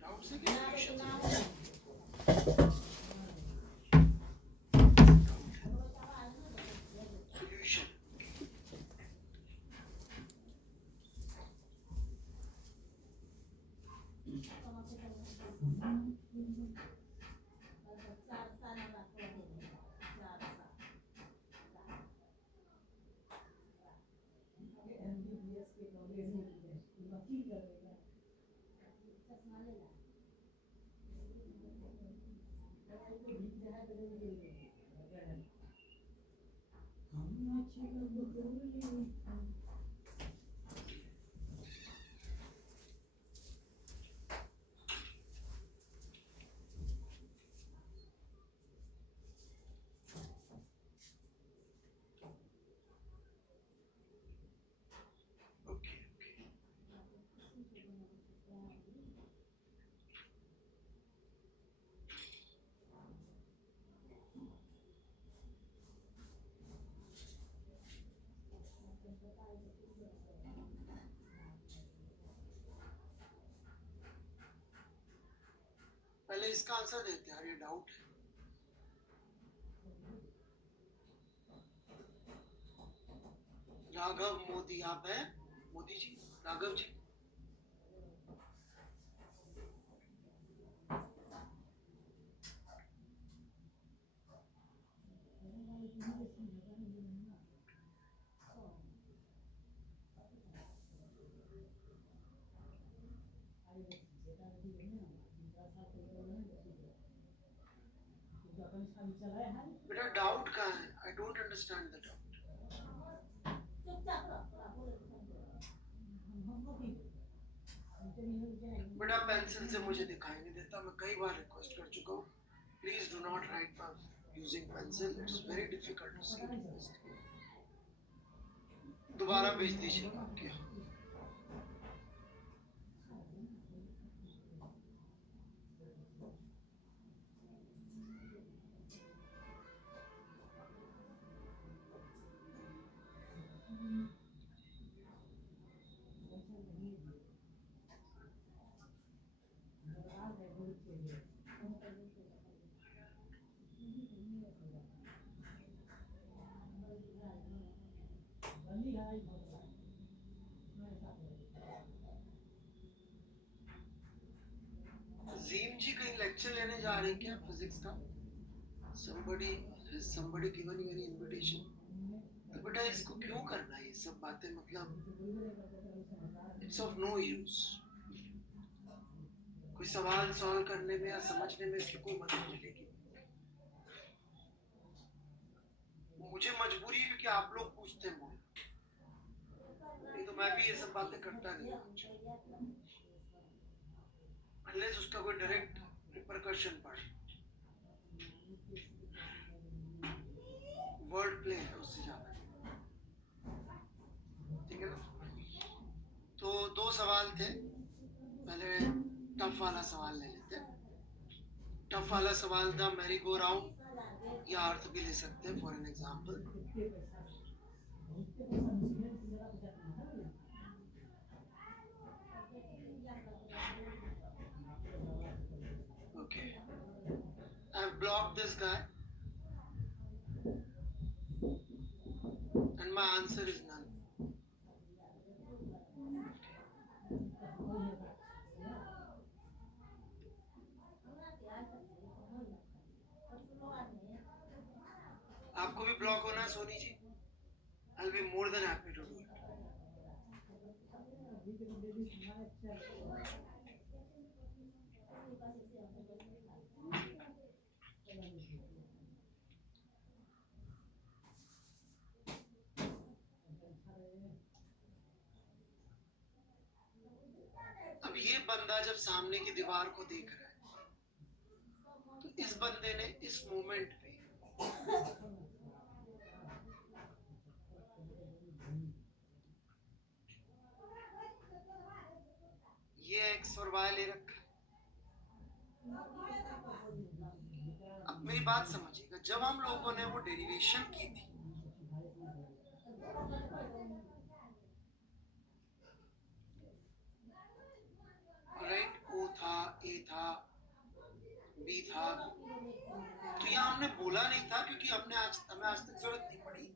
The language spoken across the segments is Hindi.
डाउट से क्या सॉल्यूशन ओके पहले इसका आंसर देते हैं, ये डाउट है। राघव मोदी आप हैं? मोदी जी, राघव जी, बेटा डाउट कहाँ है? I don't understand the doubt. बेटा पेंसिल से मुझे दिखाई नहीं देता, मैं कई बार रिक्वेस्ट कर चुका हूँ, please do not write by using pencil, it's very difficult to see. दोबारा भेज दीजिएगा क्या? जीम जी कहीं लेक्चर लेने जा रहे हैं क्या फिजिक्स का? somebody given you any invitation? तो बेटा इसको क्यों करना है ये सब बातें, मतलब इट्स ऑफ नो यूज। कोई सवाल सॉल्व करने में या समझने में इसकी कोई मदद मिलेगी? मुझे मजबूरी है क्योंकि आप लोग पूछते हैं मुझे, नहीं तो मैं भी ये सब बातें करता नहीं अनलेस उसका कोई डायरेक्ट रिपरकशन पड़े। वर्ड प्ले है उससे ज्यादा, ठीक है ना? तो दो सवाल थे, पहले टफ वाला सवाल ले लेते हैं। टफ वाला सवाल था मैरी गो राउंड, या अर्थ भी ले सकते हैं for an example. Okay, I've blocked this guy and my answer is none. आपको भी ब्लॉक होना है Soni ji? I'll be more than happy to do it. अब ये बंदा जब सामने की दीवार को देख रहा है, तो इस बंदे ने इस मोमेंट पे ये एक्स और वाई ले रखा है। अब मेरी बात समझिएगा, जब हम लोगों ने वो डेरिवेशन की थी बी था, तो यहाँ हमने बोला नहीं था क्योंकि हमें आज तक जरूरत नहीं पड़ी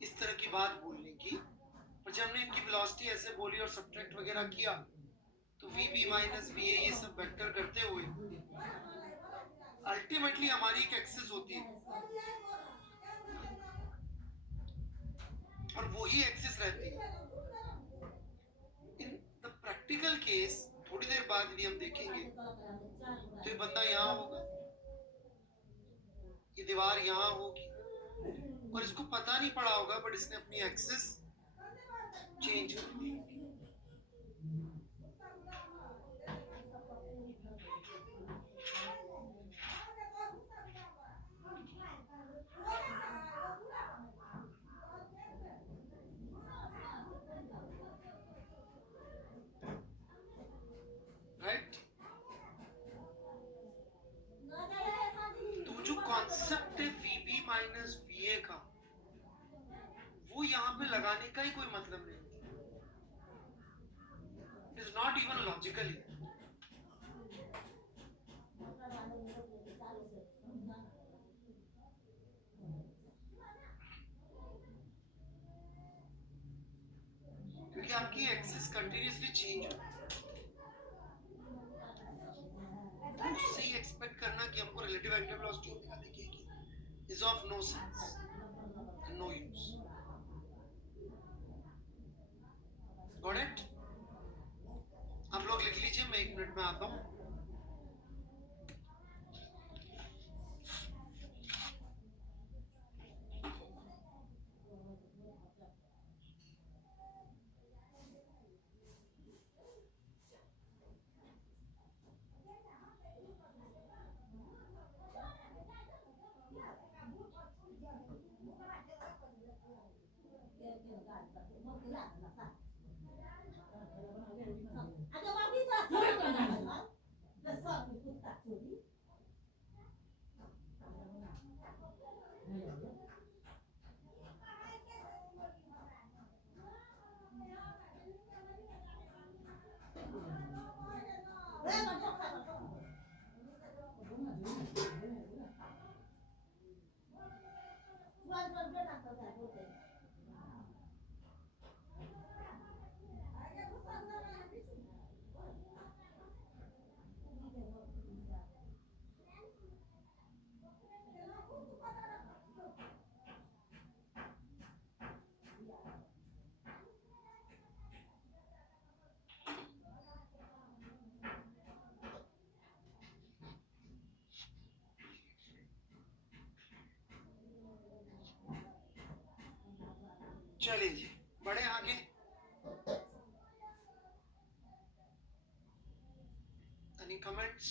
इस तरह की बात बोलने की। पर जब हमने इनकी वेलोसिटी ऐसे बोली और सब्ट्रैक्ट वगैरह किया तो VB माइनस VA ये सब वेक्टर करते हुए अल्टीमेटली हमारी एक एक्सिस होती है और वही एक्सिस रहती है। इन द प्रैक्टिकल केस थोड़ी देर बाद भी हम देखेंगे तो ये बंदा यहाँ होगा, ये दीवार यहाँ होगी और इसको पता नहीं पड़ा होगा बट इसने अपनी एक्सिस चेंज कर दी। राइट, तो जो कॉन्सेप्ट है VB माइनस VA का वो यहाँ पे लगाने का ही कोई मतलब नहीं, it is not even logically. क्योंकि आपकी एक्सिस कंटिन्यूअसली चेंज हो तो उससे ही एक्सपेक्ट करना कि हमको रिलेटिव एंगुलर वेलोसिटी ओमेगा दिखेगी is of no sense and no use. Got it? आप लोग लिख लीजिए, मैं 1 मिनट में आता हूँ। चलिए जी, बढ़े आगे। Any comments?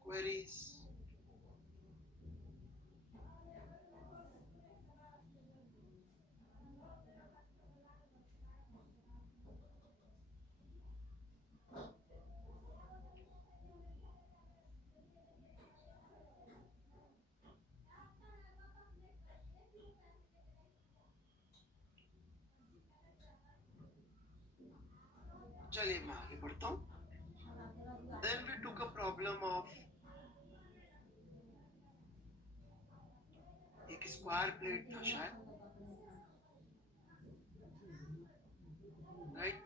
Queries? चलिए मैं आगे बढ़ता हूँ। Then we took a problem of एक स्क्वायर प्लेट था शायद, राइट?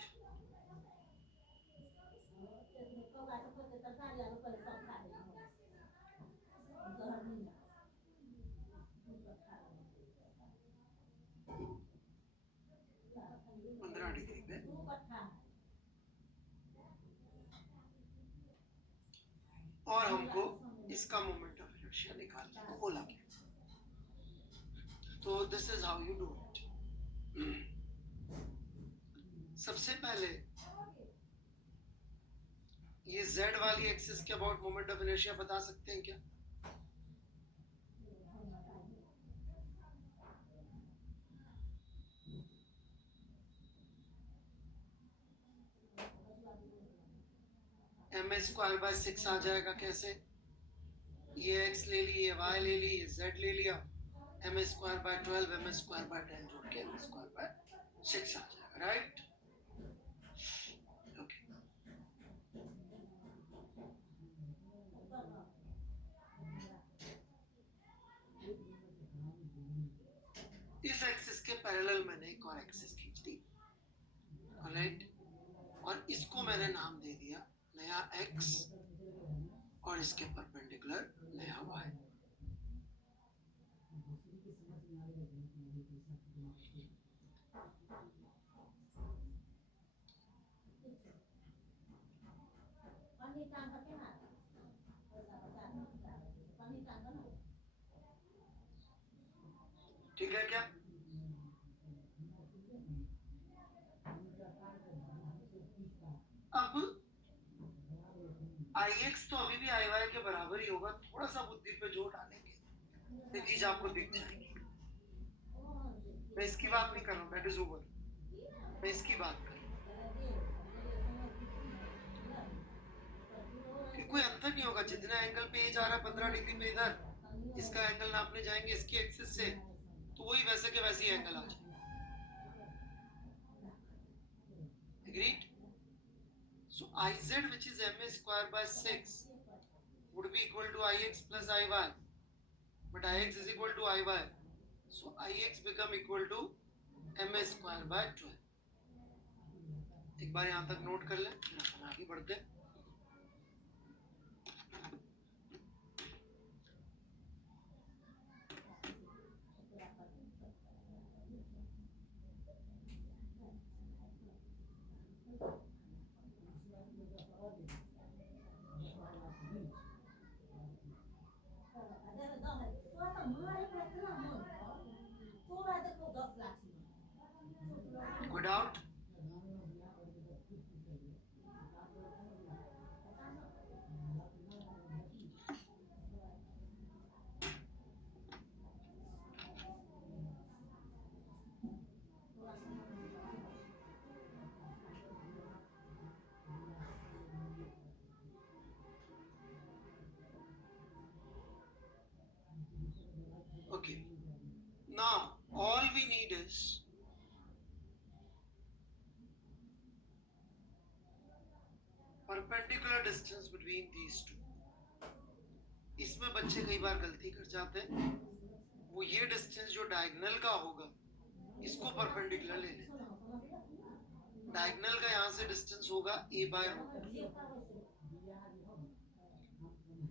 पंद्रह डिग्री पे और हमको इसका मोमेंट ऑफ इनर्शिया निकालने को बोला गया। तो this is how you do it. सबसे पहले ये Z वाली एक्सिस के अबाउट मोमेंट ऑफ इनर्शिया बता सकते हैं क्या? m²/6 आ जाएगा कैसे? ये x ले ली, ये y ले ली, ये z ले लिया, m²/12 m²/10 जोड़ के m²/6 आ जाएगा, राइट? ओके, इसके पैरेलल मैंने एक और एक्सिस खींच दी, राइट, और इसको मैंने नाम दे दिया नया x और इसके परपेंडिकुलर नया y। ठीक है क्या? अब ix तो अभी भी iy के बराबर ही होगा, थोड़ा सा बुद्धि पे जोर डालेंगे ये चीज आपको दिख जाएगी। मैं इसकी बात नहीं कर रहा हूँ, दैट इज ओवर, मैं इसकी बात कर रहा हूँ कि कोई अंतर नहीं होगा। जितना एंगल पे ये जा रहा है 15 डिग्री पे इधर, इसका एंगल नापने जाएंगे इसकी एक्सिस से, तो वही वैसे के वैसे ही एंगल आ जाए। Agreed? So iz, which is ma square by 6, would be equal to ix plus iy, but ix is equal to iy, so ix become equal to ma square by 12। एक बार यहाँ तक नोट कर लें, फिर अपन आगे बढ़ते हैं। Good doubt? Okay. Now all we need is perpendicular distance between these two। इसमें बच्चे कई बार गलती कर जाते हैं, वो ये डिस्टेंस जो डायगोनल का होगा इसको परपेंडिकुलर ले लेते हैं। डायगोनल का यहाँ से डिस्टेंस होगा a बाय रूट,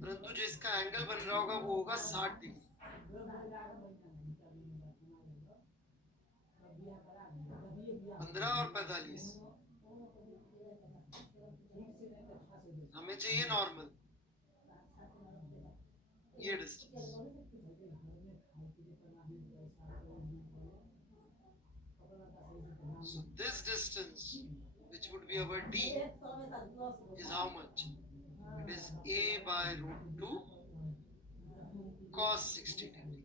परंतु जो इसका एंगल बन रहा होगा वो होगा 60 डिग्री। 15 और 45 हमें चाहिए नॉर्मल, ये distance. So this distance, which would be our d, is how much? It is a by root 2 cos 60 degree।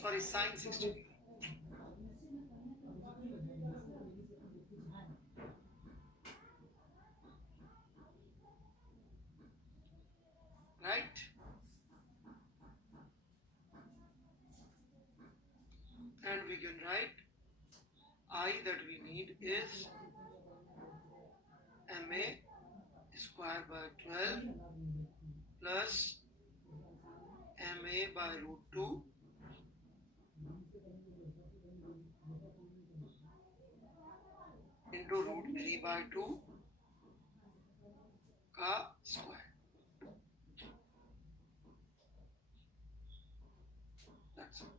Sorry, sin 60 degree। Right? And we can write I that we need is ma square by 12 plus ma by root 2 into root 3 by 2 का स्क्वायर। That's it।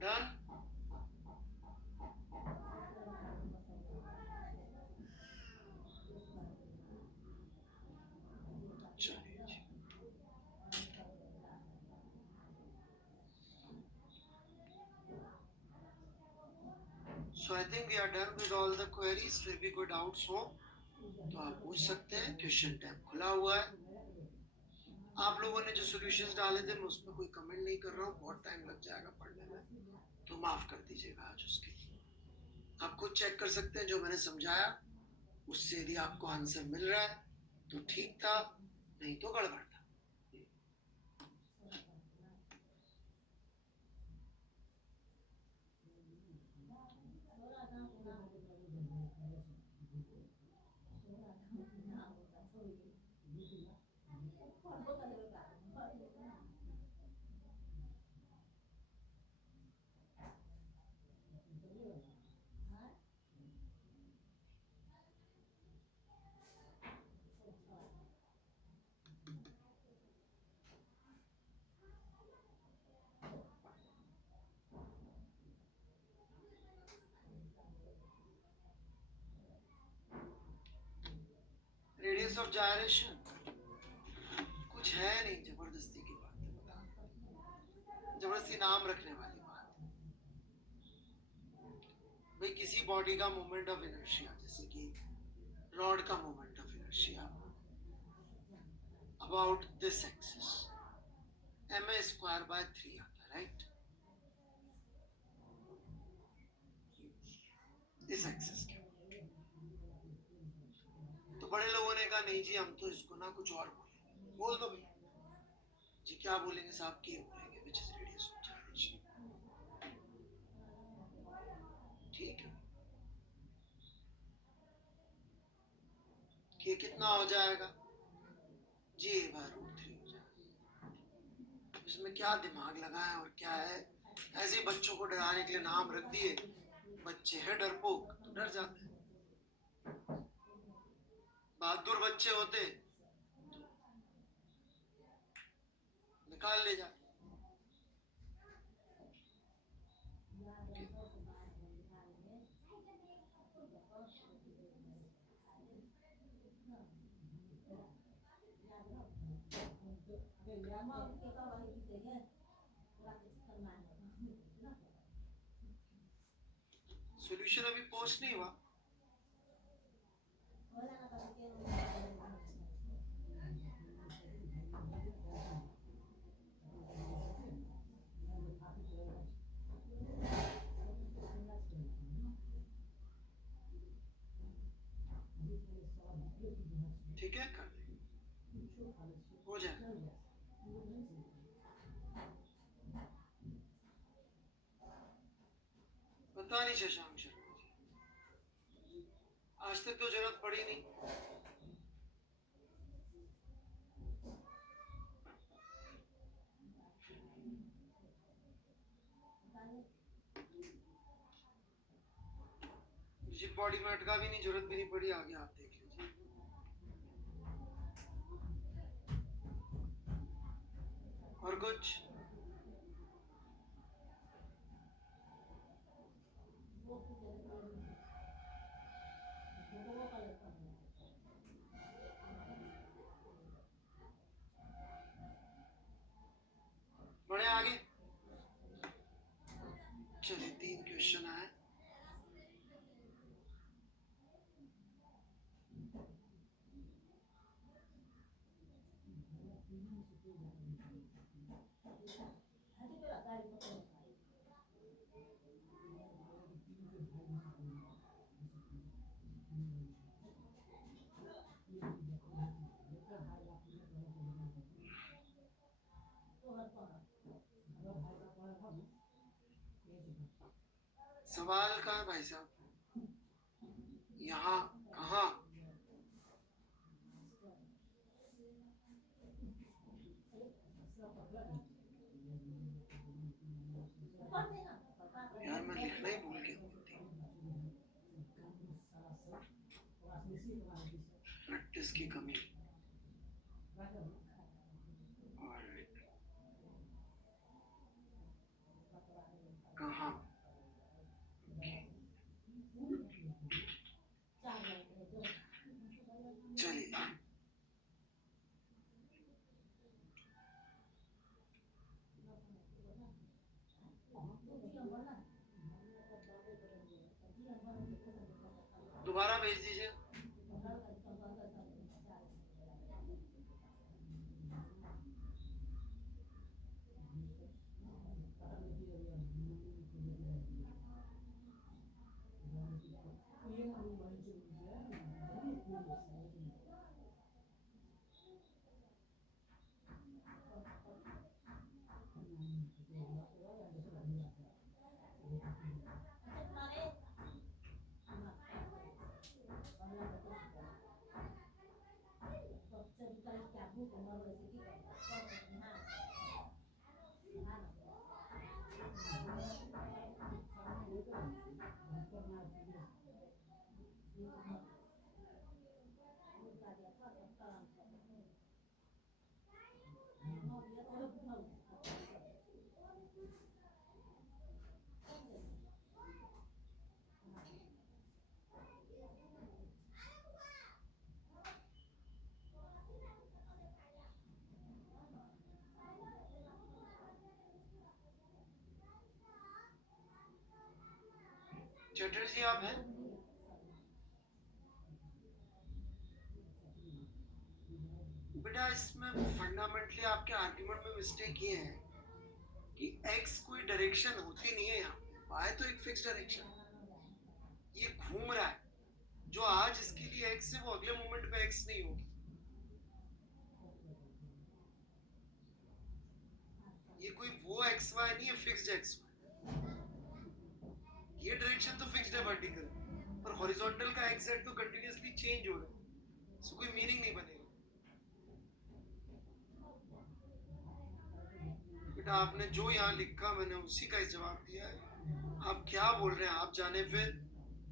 Done? चलिए जी। So I think we are done with all the queries। फिर भी कोई डाउट्स हो तो आप पूछ सकते हैं, क्वेश्चन टैब खुला हुआ है। आप लोगों ने जो सॉल्यूशंस डाले थे मैं उस पर कोई कमेंट नहीं कर रहा हूँ, बहुत टाइम लग जाएगा पढ़ने में, तो माफ कर दीजिएगा आज उसके लिए। आप खुद चेक कर सकते हैं, जो मैंने समझाया उससे यदि आपको आंसर मिल रहा है तो ठीक था, नहीं तो गड़बड़ था। रेडियस ऑफ जायरेशन कुछ है नहीं, जबरदस्ती की बात है, बता, जबरदस्ती नाम रखने वाली बात। भाई किसी बॉडी का मोमेंट ऑफ इनर्शिया, जैसे कि रॉड का moment of inertia about this axis ma²/3 आता है, राइट? इस एक्सिस के। तो बड़े लोगों ने कहा नहीं जी, हम तो इसको ना कुछ और बोलेंगे। बोल दो भाई जी, क्या बोलेंगे साहब? के बोलेंगे, which is radius of gyration. ठीक है, के कितना हो जाएगा जी? a/√3 हो जाएगा। इसमें क्या दिमाग लगाए और क्या है, ऐसे ही बच्चों को डराने के लिए नाम रख दिए। बच्चे हैं डरपोक तो डर जाते हैं। बहादुर बच्चे होते तो निकाल ले जाते। सॉल्यूशन अभी पोस्ट नहीं हुआ। ठीक है, कर देंगे, हो जाए। पता नहीं शशांक शर्मा जी, आज तक तो जरूरत पड़ी नहीं। रिजिड बॉडी में अटका भी नहीं, जरूरत भी नहीं पड़ी। आगे आप देख लीजिए। और कुछ बड़े आगे। चलिए 3 क्वेश्चन आए। सवाल कहाँ है भाई साहब? यहाँ कहाँ? यार मैं लिखना ही भूल गया। प्रैक्टिस की कमी। कहाँ? चलिए दोबारा भेज दीजिए। चटर्जी आप हैं? बेटा इसमें फंडामेंटली आपके आर्ग्यूमेंट में मिस्टेक ये है कि एक्स कोई डायरेक्शन होती नहीं है। यहाँ पे वाई तो एक फिक्स डायरेक्शन है, ये घूम रहा है। जो आज इसके लिए एक्स है वो अगले मोमेंट पे एक्स नहीं होगी। ये कोई वो एक्स वाई नहीं है, फिक्स्ड एक्स वाई। ये डायरेक्शन तो फिक्स्ड है वर्टिकल, पर हॉरिजॉन्टल का एक्स जेड तो कंटिन्यूअसली चेंज हो रहा है, सो कोई मीनिंग नहीं बनेगा। बेटा आपने जो यहाँ लिखा मैंने उसी का जवाब दिया है। आप क्या बोल रहे हैं आप जाने, फिर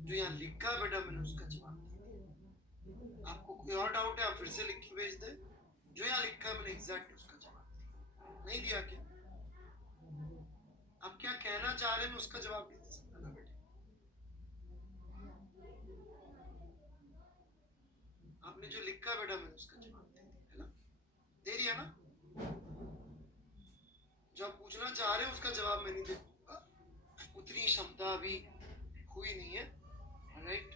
जो यहाँ लिखा है बेटा मैंने उसका जवाब दिया। आपको कोई और डाउट है आप फिर से लिख के भेज दें। जो यहाँ लिखा है मैंने एग्जैक्ट उसका जवाब दिया। नहीं दिया क्या? आप क्या कहना चाह रहे हैं मैं उसका जवाब नहीं दे सकता ना बेटे। आपने जो लिखा बेटा मैंने उसका जवाब दे दिया है ना, दे दिया ना। जो आप पूछना चाह रहे हैं उसका जवाब मैं नहीं दे पाऊंगा, उतनी क्षमता अभी हुई नहीं है। राइट,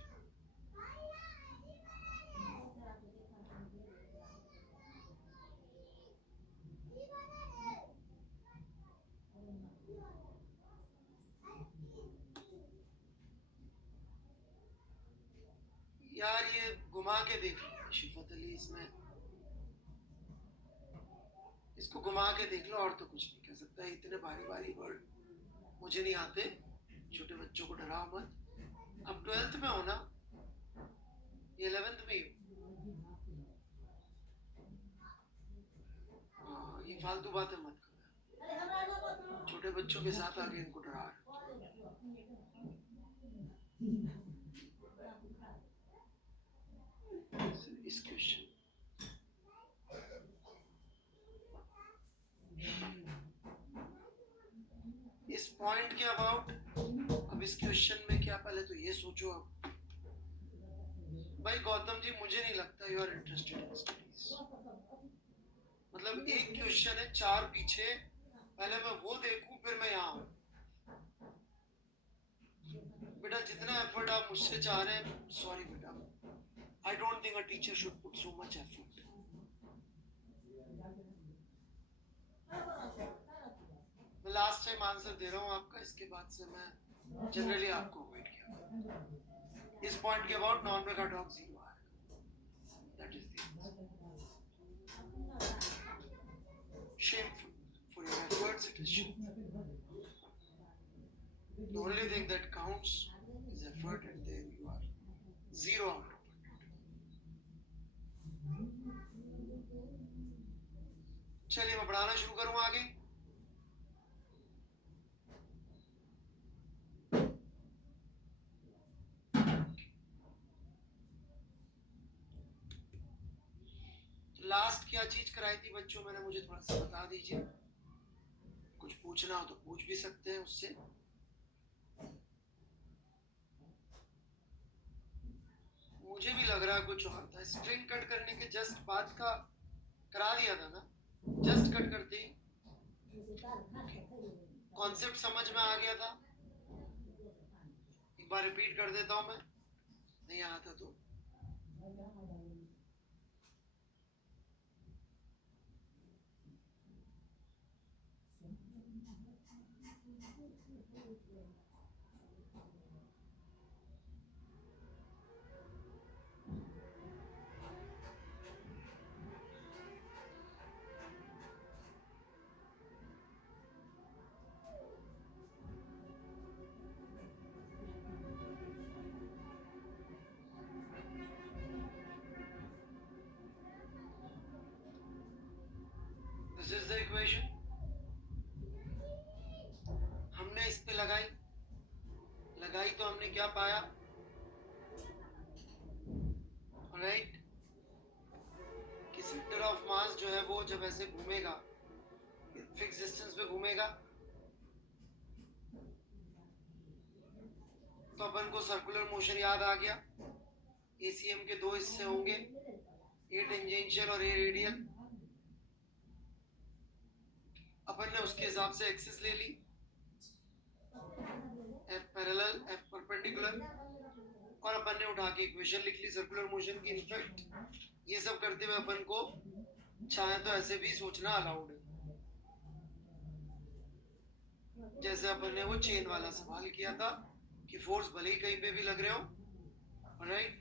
यार ये घुमा के देख लो शिफत अली, इसमें इसको घुमा के देख लो और तो कुछ नहीं कह सकता। इतने भारी भारी वर्ड मुझे नहीं आते। छोटे बच्चों को डराओ मत। अब 12th में हो ना, ये 11th में ही हो। ये फालतू बातें मत करो, छोटे बच्चों के साथ आगे इनको डरा रहे हो। इस क्वेश्चन इस पॉइंट के अबाउट, अब इस क्वेश्चन में क्या, पहले तो ये सोचो। अब भाई गौतम जी मुझे नहीं लगता you are interested in studies. मतलब एक क्वेश्चन है 4 पीछे, पहले मैं वो देखूं फिर मैं यहाँ हूँ। बेटा जितना एफर्ट आप मुझसे चाह रहे हैं, सॉरी बेटा, I don't think a teacher should put so much effort. मैं लास्ट टाइम आंसर दे रहा हूँ आपका, इसके बाद से मैं जनरली आपको अवॉइड किया। इस पॉइंट के अबाउट नॉन में का डॉग 0 आएगा। That is shameful for your efforts. It is shameful. The only thing that counts is effort, and there you are 0 out of 100. चलिए मैं पढ़ाना शुरू करूँ आगे। लास्ट क्या चीज कराई थी बच्चों मैंने, मुझे थोड़ा सा बता दीजिए। कुछ पूछना हो तो पूछ भी सकते हैं उससे। मुझे भी लग रहा है कुछ और था। स्ट्रिंग कट करने के जस्ट बाद का करा दिया था ना, जस्ट कट करते ही कॉन्सेप्ट समझ में आ गया था। एक बार रिपीट कर देता हूं मैं, नहीं आया था तो। द इक्वेशन, हमने इस पे लगाई तो हमने क्या पाया, राइट, कि सेंटर ऑफ मास जो है वो जब ऐसे घूमेगा, फिक्स डिस्टेंस पे घूमेगा, तो अपन को सर्कुलर मोशन याद आ गया। एसीएम के दो हिस्से होंगे, ए टेंजेंशियल और ए रेडियल। अपन ने उसके हिसाब से एक्सिस ले ली, एफ पैरेलल, एफ परपेंडिकुलर, और अपन ने उठा के इक्वेशन लिख ली सर्कुलर मोशन की। इनफैक्ट ये सब करते हुए अपन को चाहे तो ऐसे भी सोचना अलाउड है, जैसे अपन ने वो चेन वाला सवाल किया था कि फोर्स भले ही कहीं पे भी लग रहे हो, राइट।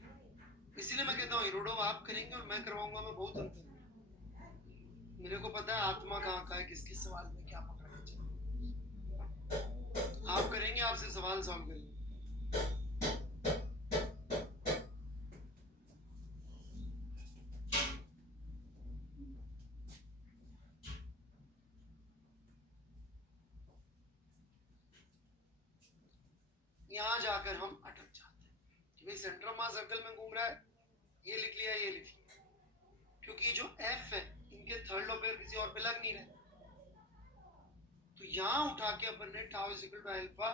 इसीलिए मैं कहता हूँ इरोडोव आप करेंगे और मैं करवाऊंगा, मैं बहुत अंतर है। मेरे को पता है आत्मा कहाँ का है, किस किस सवाल में क्या पकड़ना चाहिए। आप करेंगे, आपसे सवाल सॉल्व करेंगे। यहां जाकर हम अटक जाते हैं कि भाई सेंटर ऑफ मास सर्कल में घूम रहा है, ये लिख लिया, ये लिख लिया, क्योंकि जो एफ है इनके थर्ड लोपेयर किसी और पे लग नहीं रहे। तो यहां उठा के अपन ने tau is equal to alpha,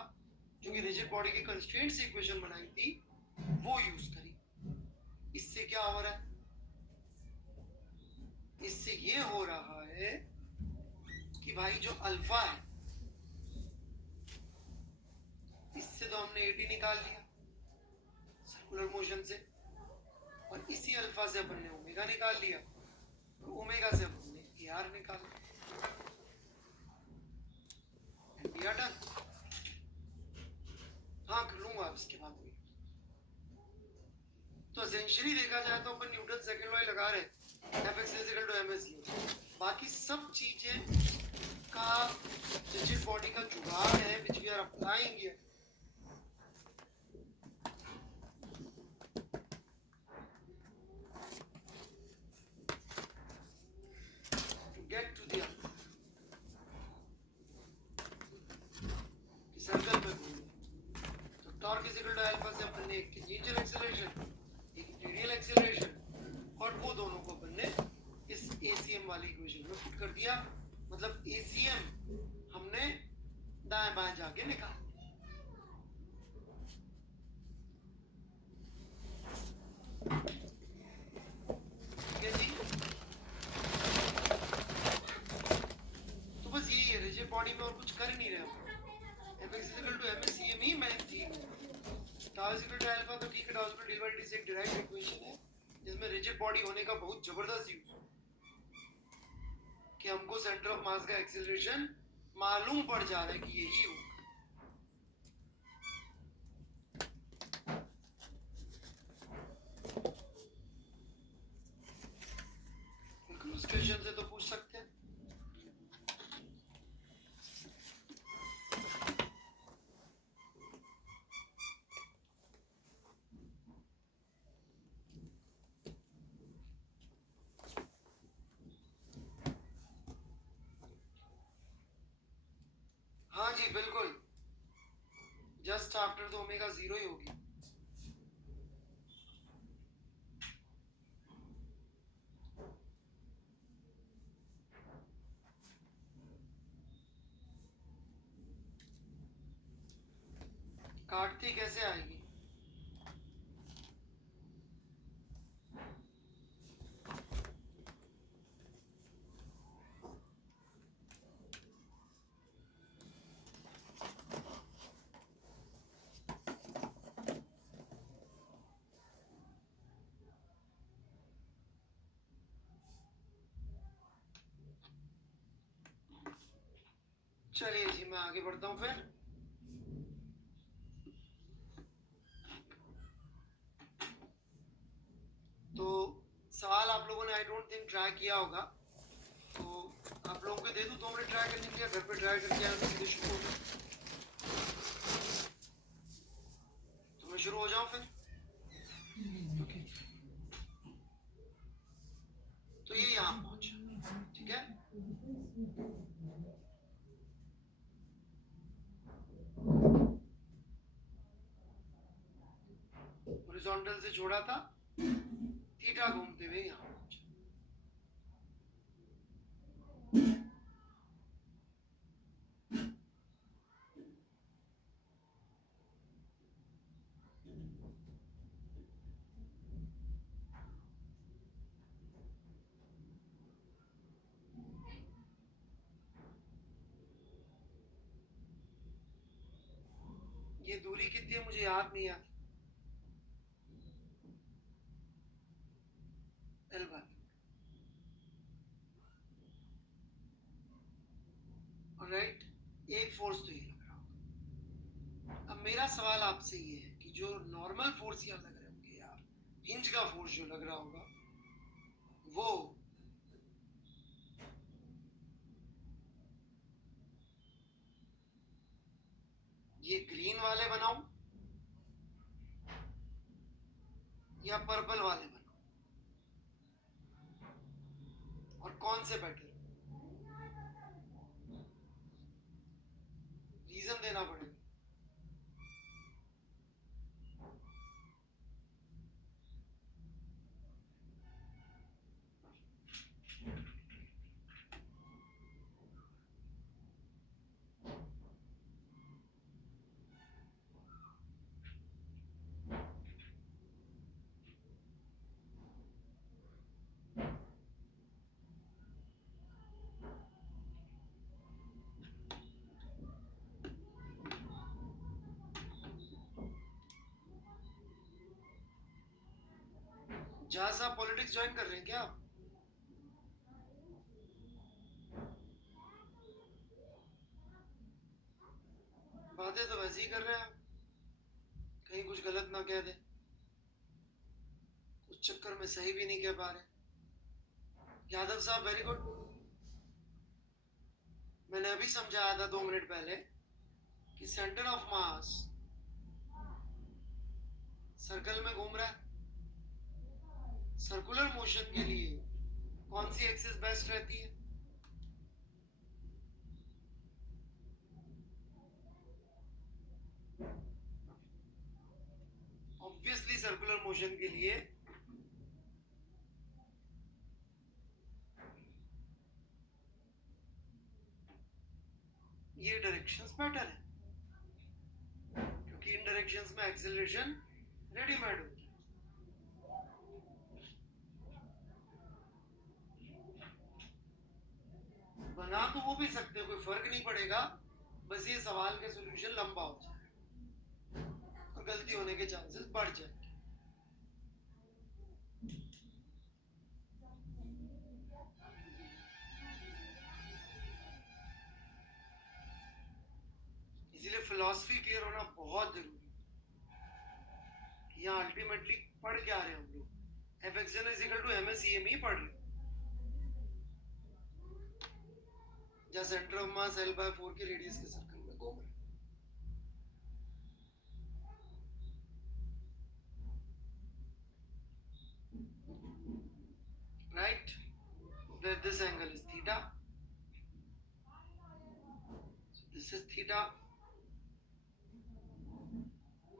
जो कि रिजिड बॉडी की कंस्ट्रेंट से इक्वेशन बनाई थी, वो यूज करी। इससे क्या हो रहा है, इससे ये हो रहा है कि भाई जो अल्फा है, इससे तो हमने 80 निकाल लिया सर्कुलर मोशन से, और इसी अल्फा से अपन ने ओमेगा निकाल लिया, और ओमेगा से अपन ने AR निकाल लिया। डन। हाँ कर लूंगा इसके बाद भी। तो एसेंशियली देखा जाए तो अपन न्यूटन सेकंड लॉ लगा रहे हैं, Fx is equal to ms। बाकी सब चीजें का रिजिड बॉडी का जुगाड़ है, which we are applying here. एक टेंजेंशियल एक्सेलरेशन, एक रेडियल एक्सेलरेशन, और वो दोनों को अपन ने इस ACM वाली इक्वेशन में पुट कर दिया। मतलब ACM हमने दाएं बाएं जाके निकाल दिया। ठीक है जी। तो बस यही है, रिजिड बॉडी में और कुछ कर नहीं रहे हो। Fx is equal to ms, CM ही मैं ठीक हूँ। Tau is equal to alpha, तो ठीक है, tau is equal to dy/dt से एक डिराइव्ड इक्वेशन है जिसमें रिजिड बॉडी होने का बहुत जबरदस्त यूज है कि हमको सेंटर ऑफ मास का एक्सेलरेशन मालूम पड़ जा रहा है कि यही होगा। क्वेश्चन से तो पूछ सकते हैं। हाँ जी बिल्कुल, जस्ट आफ्टर तो ओमेगा 0 ही होगी। काटती कैसे आएगी? चलिए जी मैं आगे बढ़ता हूँ फिर। तो सवाल आप लोगों ने आई डोंट थिंक ट्राई किया होगा, तो आप लोगों को दे दूँ 2 मिनट ट्राई करने के लिए, घर पे ट्राई करके आए तो सीधे शुरू हो जाए। तो मैं शुरू हो जाऊँ फिर। okay. तो ये यहाँ पहुँचा, ठीक है। हॉरिजॉन्टल से छोड़ा था, थीटा घूमते हुए यहाँ पहुंचा। ये दूरी कितनी है मुझे याद नहीं आती। एल बाय राइट, एक फोर्स तो ये लग रहा होगा। अब मेरा सवाल आपसे ये है कि जो नॉर्मल फोर्स यहाँ लग रहे होंगे यार, हिंज का फोर्स जो लग रहा होगा वो ये ग्रीन वाले बनाऊं या पर्पल वाले बनाऊं, और कौन से बेटर? रीजन देना पड़ेगा। जहां साहब पॉलिटिक्स ज्वाइन कर रहे हैं क्या आप? बातें तो वैसे ही कर रहे हैं, कहीं कुछ गलत ना कह दे, उस चक्कर में सही भी नहीं कह पा रहे। यादव साहब वेरी गुड। मैंने अभी समझाया था 2 मिनट पहले कि सेंटर ऑफ मास सर्कल में घूम रहा है। सर्कुलर मोशन के लिए कौन सी एक्सिस बेस्ट रहती है? ऑब्वियसली सर्कुलर मोशन के लिए ये डायरेक्शंस बेटर है, क्योंकि इन डायरेक्शंस में एक्सेलरेशन रेडीमेड होती है। बना तो वो भी सकते हो, कोई फर्क नहीं पड़ेगा, बस ये सवाल के सॉल्यूशन लंबा हो जाए और गलती होने के चांसेस बढ़ जाए। इसीलिए फिलॉसफी क्लियर होना बहुत जरूरी है। यहाँ अल्टीमेटली पढ़ क्या रहे हैं हम लोग? Fxn is equal to MSEM ही पढ़ रहे, जहाँ सेंटर ऑफ मास L/4 के रेडियस के सर्कल में घूम रहे। Right? Where this angle is theta. So this is theta.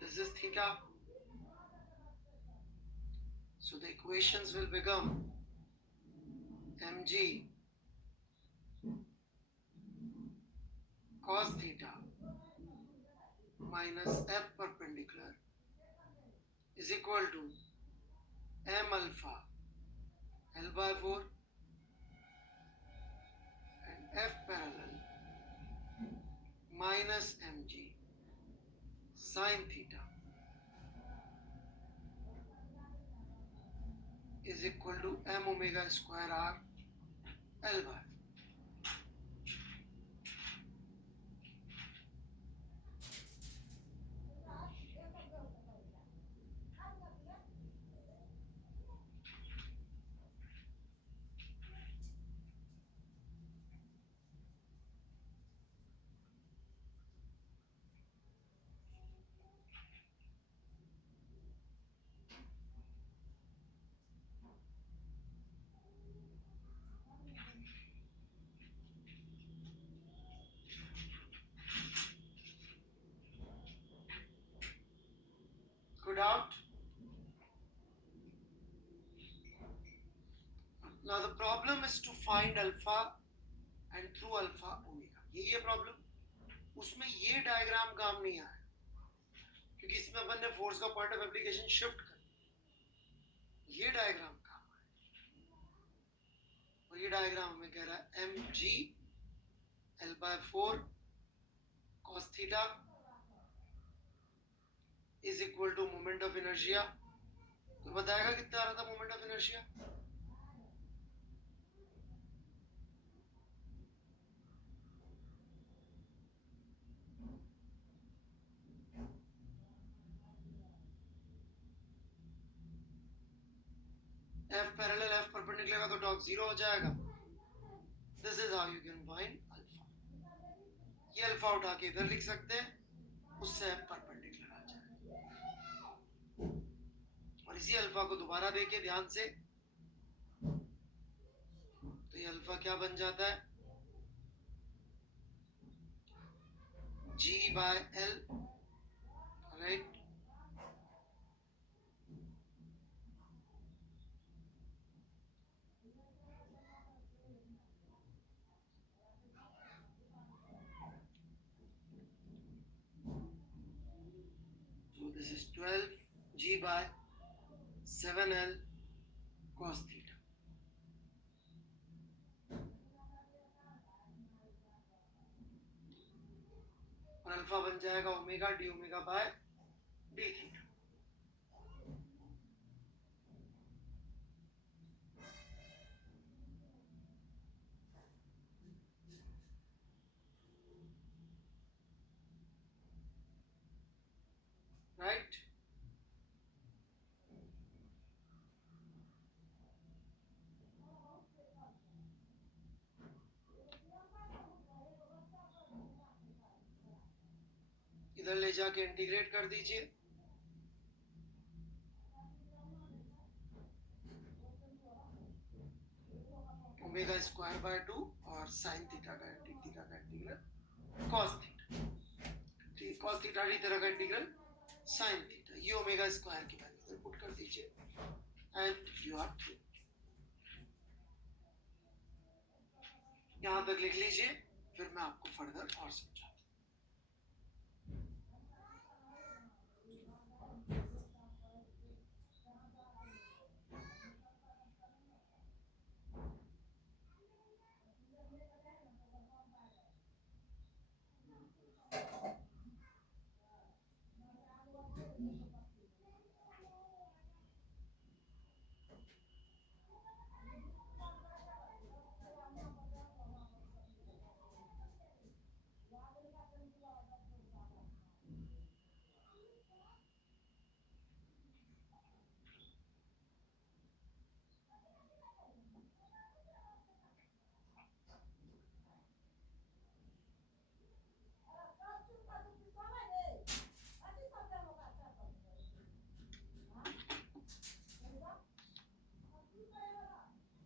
This is theta. So the equations will become mg cos theta minus f perpendicular is equal to m alpha L/4 and f parallel minus mg sin theta is equal to m omega square r L/4. Now the problem is to find alpha and through alpha omega. यही है प्रॉब्लम. उसमें ये डायग्राम काम नहीं आया क्योंकि इसमें अपन ने फोर्स का पॉइंट ऑफ एप्लीकेशन शिफ्ट कर. ये डायग्राम काम आया और ये डायग्राम हमें कह रहा है M G L by 4 cos theta is equal to moment of inertia. तो बताएगा कितना आ रहा था moment of inertia? F parallel F perpendicular का तो टॉर्क 0 हो जाएगा. This is how you can find alpha. ये अल्फा उठा के इधर लिख सकते हैं, उससे F परपेंडिकुलर आ जाएगा. और इसी अल्फा को दोबारा देखिए ध्यान से, तो ये अल्फा क्या बन जाता है? G by L, right. So this is 12 G by 7L cos theta. और अल्फा बन जाएगा omega D omega by D theta. Right. इधर ले जाके इंटीग्रेट कर दीजिए. ओमेगा स्क्वायर बाय 2 और साइन थीटा का integral cos theta. Cos theta की तरह का इंटीग्रल साइन थीटा. ये ओमेगा स्क्वायर की वैल्यू इधर पुट कर दीजिए एंड यू आर थ्रू. यहां तक लिख लीजिए, फिर मैं आपको फर्दर और समझाता हूं.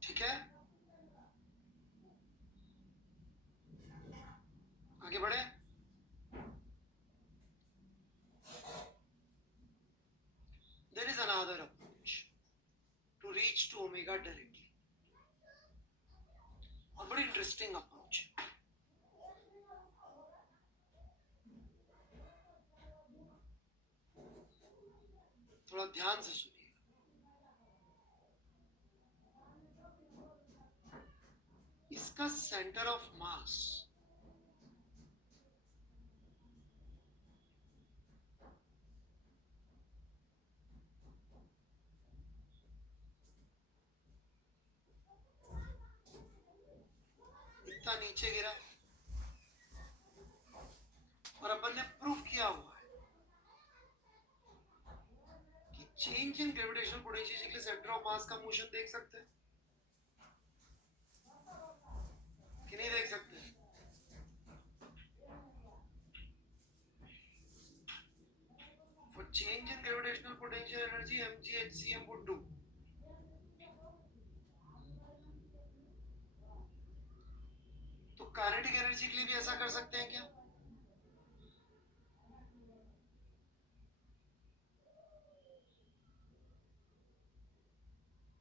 ठीक है, आगे बढ़े. There is another approach to reach to omega directly. और बड़ी इंटरेस्टिंग अप्रोच है. थोड़ा ध्यान से सुनिए. इसका सेंटर ऑफ मास इतना नीचे गिरा है और अपन ने प्रूफ किया हुआ है कि चेंज इन ग्रेविटेशनल पोटेंशियल के लिए सेंटर ऑफ मास का मोशन देख सकते हैं कि नहीं देख सकते? For change in gravitational potential energy, mgHcm would do. तो काइनेटिक एनर्जी के लिए भी ऐसा कर सकते हैं क्या?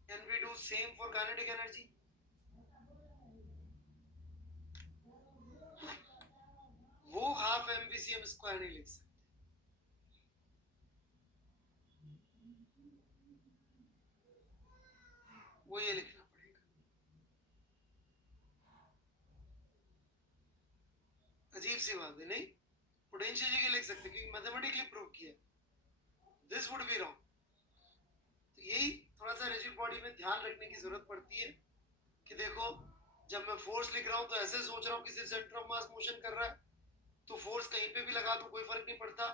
Can we do do same for kinetic energy. वो हाफ mvcm स्क्वायर नहीं लिख सकते, वो ये लिखना पड़ेगा। अजीब सी बात है नहीं, पोटेंशियल जगह लिख सकते क्योंकि मैथमेटिकली प्रूव किया। This would be wrong. तो यही थोड़ा सा रिजिड बॉडी में ध्यान रखने की जरूरत पड़ती है कि देखो जब मैं फोर्स लिख रहा हूं तो ऐसे सोच रहा हूं कि सिर्फ सेंटर ऑफ मास मोशन कर रहा है, तो फोर्स कहीं पे भी लगा दूं कोई फर्क नहीं पड़ता।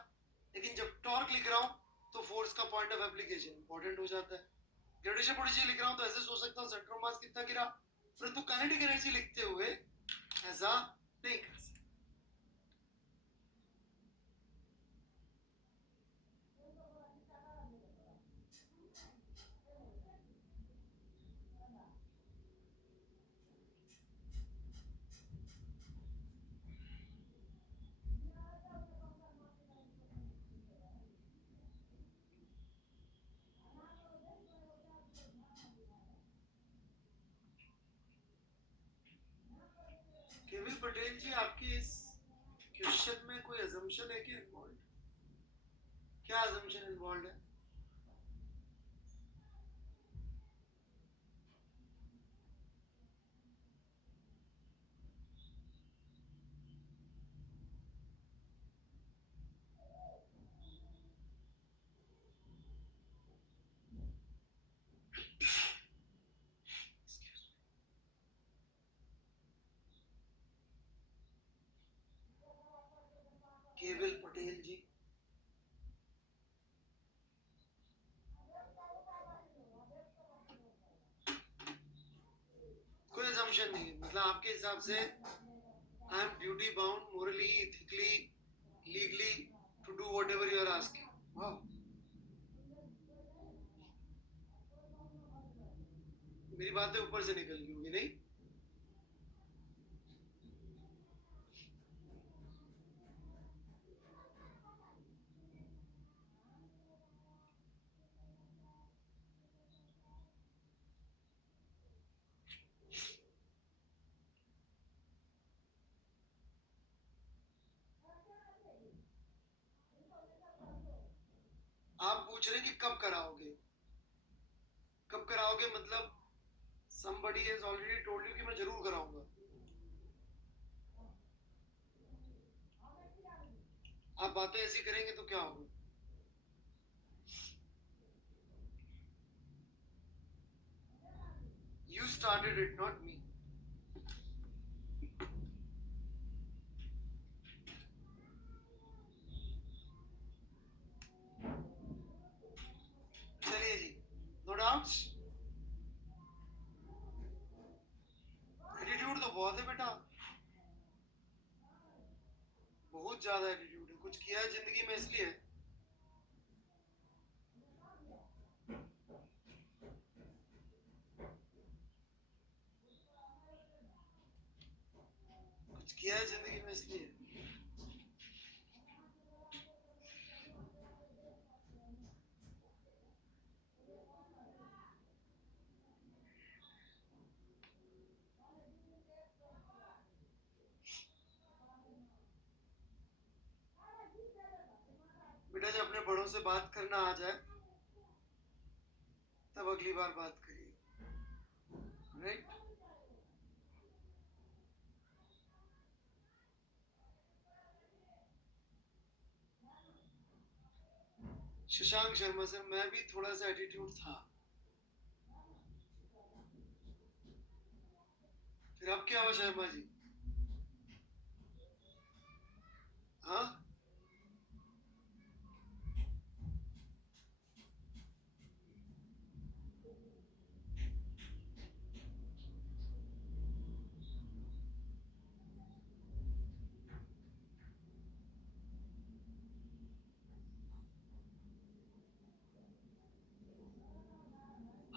लेकिन जब टॉर्क लिख रहा हूं तो फोर्स का पॉइंट ऑफ एप्लीकेशन इंपॉर्टेंट हो जाता है। ग्रेविटेशन पोटेंशियल लिख रहा हूं तो ऐसे सोच सकता हूं सेंटर ऑफ मास कितना गिरा, परंतु काइनेटिक एनर्जी लिखते हुए ऐसा नहीं कर सकता। केवल पटेल जी, आपकी इस क्वेश्चन में कोई अजम्पशन है क्या इन्वॉल्व? क्या अजम्पशन इन्वॉल्व है? केवल पटेल जी, कोई assumption नहीं है, मतलब आपके हिसाब से I am duty bound morally, ethically, legally to do whatever you are asking. Wow. मेरी बातें ऊपर से निकल गई होगी नहीं? आप पूछ रहे हैं कि कब कराओगे? कब कराओगे मतलब somebody has already told you कि मैं जरूर कराऊंगा। आप बातें ऐसी करेंगे तो क्या होगा? You started it, not me. चलिए जी, नो डाउट्स। एटीट्यूड तो बहुत है बेटा, बहुत ज्यादा एटीट्यूड है। कुछ किया है जिंदगी में इसलिए। कुछ किया है जिंदगी में इसलिए। बेटा जब अपने बड़ों से बात करना आ जाए तब अगली बार बात करिए, राइट? शशांक शर्मा सर, मैं भी थोड़ा सा एटीट्यूड था, फिर अब क्या हुआ शर्मा जी? हाँ,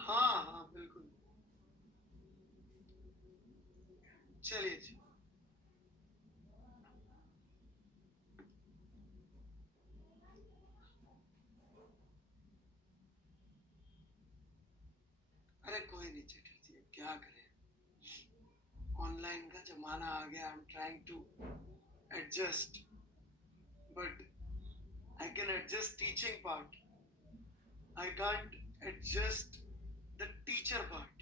हाँ, हाँ, बिल्कुल। चलिए जी, अरे कोई नहीं चेटर जी, क्या करें, ऑनलाइन का जमाना आ गया. I am trying to adjust, but I can adjust teaching part, I can't adjust the teacher part.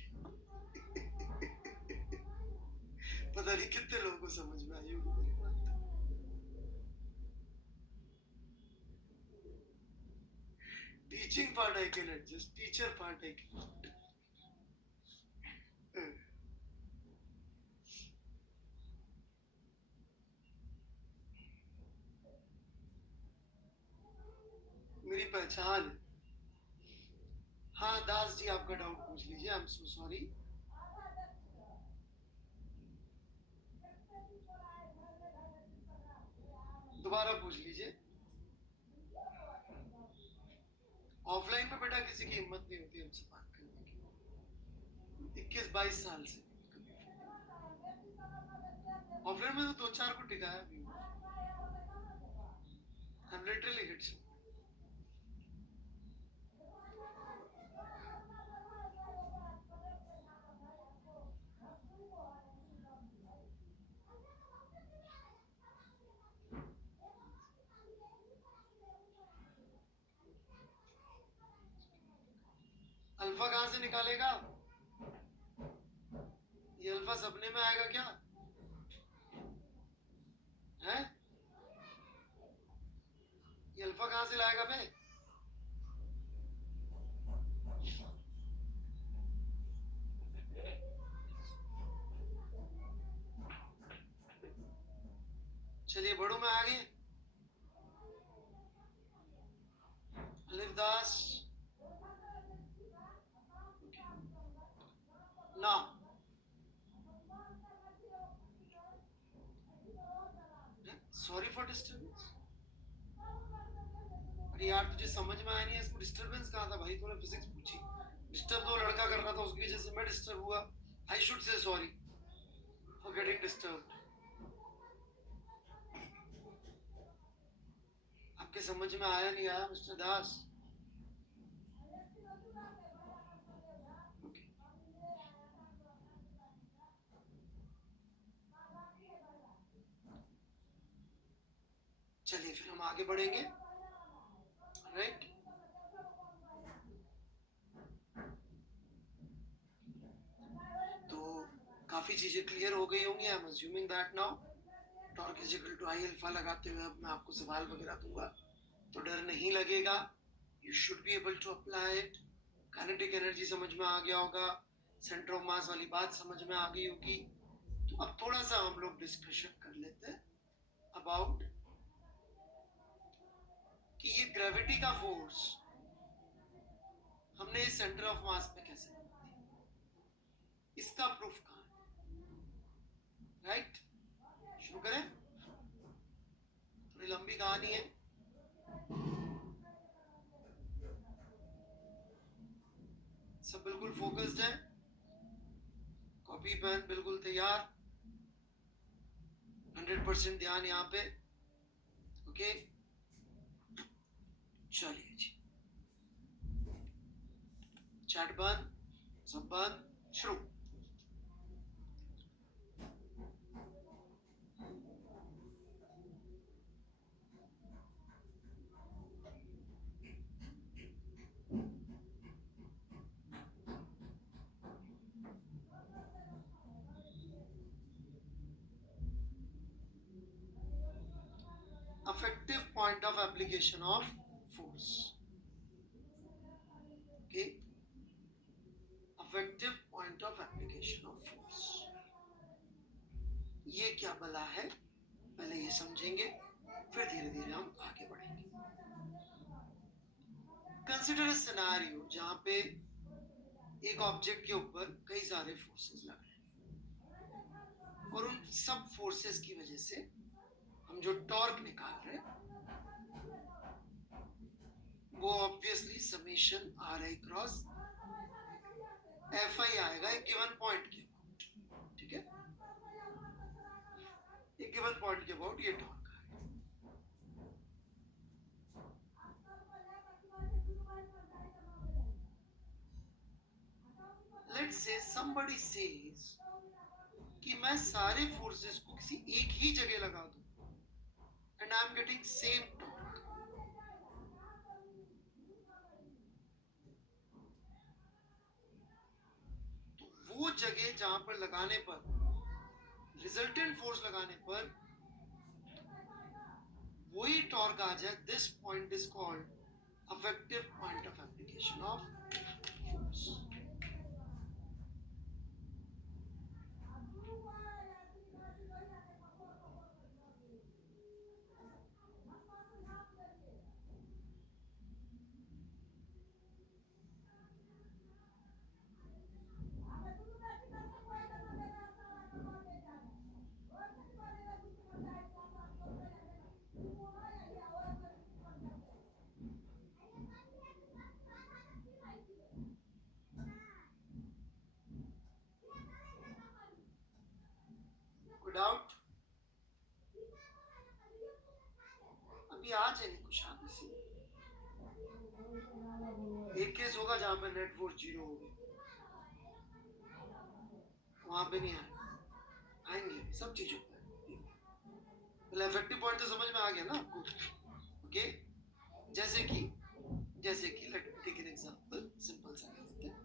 पता नहीं कितने लोगों को समझ में आई होगी मेरी बात. Teaching part I can adjust, teacher part I can. मेरी पहचान है. हाँ दास जी, आपका डाउट पूछ लीजिए. I am so sorry. दोबारा पूछ लीजिए. ऑफलाइन में बेटा किसी की हिम्मत नहीं होती हमसे बात करने की, 21-22 साल से. ऑफलाइन में तो 2-4 को टिकाया भी. I'm literally hit some. Alpha कहां से निकालेगा? ये अल्फा सपने में आएगा क्या है? ये अल्फा कहां से लाएगा बे? चलिए बड़ों में आ गए. अलिफदास ना. Sorry for disturbance. अरे यार तुझे समझ में आया नहीं, इसको डिस्टर्बेंस कहा था भाई? तूने फिजिक्स पूछी, डिस्टर्ब तो लड़का कर रहा था, उसकी वजह से मैं डिस्टर्ब हुआ. I should say sorry for getting disturb. आपके समझ में आया नहीं आया मिस्टर दास? चलिए फिर हम आगे बढ़ेंगे. राइट. तो काफी चीजें क्लियर हो गई होंगी. I am assuming that now. Torque is equal to I alpha लगाते हुए अब मैं आपको सवाल वगैरह दूंगा तो डर नहीं लगेगा. You should be able to apply it. Kinetic energy समझ में आ गया होगा, सेंटर ऑफ मास वाली बात समझ में आ गई होगी. तो अब थोड़ा सा हम लोग डिस्कशन कर लेते हैं अबाउट कि ये ग्रेविटी का फोर्स हमने इस सेंटर ऑफ मास पे कैसे, इसका प्रूफ कहां है? राइट. शुरू करें. थोड़ी लंबी कहानी है. सब बिल्कुल फोकस्ड है, कॉपी पेन बिल्कुल तैयार, 100% ध्यान यहाँ पे. ओके चलिए जी, चैट बंद, सब बंद, शुरू. Effective point of application of force. Okay, effective point of application of force. ये क्या बला है, पहले ये समझेंगे, फिर धीरे धीरे हम आगे बढ़ेंगे. कंसिडर अ सिनेरियो जहां पे एक ऑब्जेक्ट के ऊपर कई सारे फोर्सेस लग रहे हैं और उन सब फोर्सेस की वजह से हम जो टॉर्क निकाल रहे हैं वो obviously summation R I cross F I आएगा एक गिवन पॉइंट के अबाउट. ठीक है, एक गिवन पॉइंट के अबाउट ये टॉर्क आएगा. लेट्स से somebody says कि मैं सारे फोर्सेस को किसी एक ही जगह लगा दूं and I'm getting same torque. तो वो जगह जहां पर लगाने पर रिजल्टेंट फोर्स लगाने पर वही टॉर्क आ जाए, this point is called affective point of application of force. Doubt? अभी आ जाएंगे कुछ आगे से. एक केस होगा जहां पे नेट फोर्स जीरो होगी, वहां पे नहीं आएंगे सब चीजों पर. इफेक्टिव पॉइंट तो समझ में आ गया ना आपको? ओके, जैसे कि let me take an example, simple सा लेते हैं.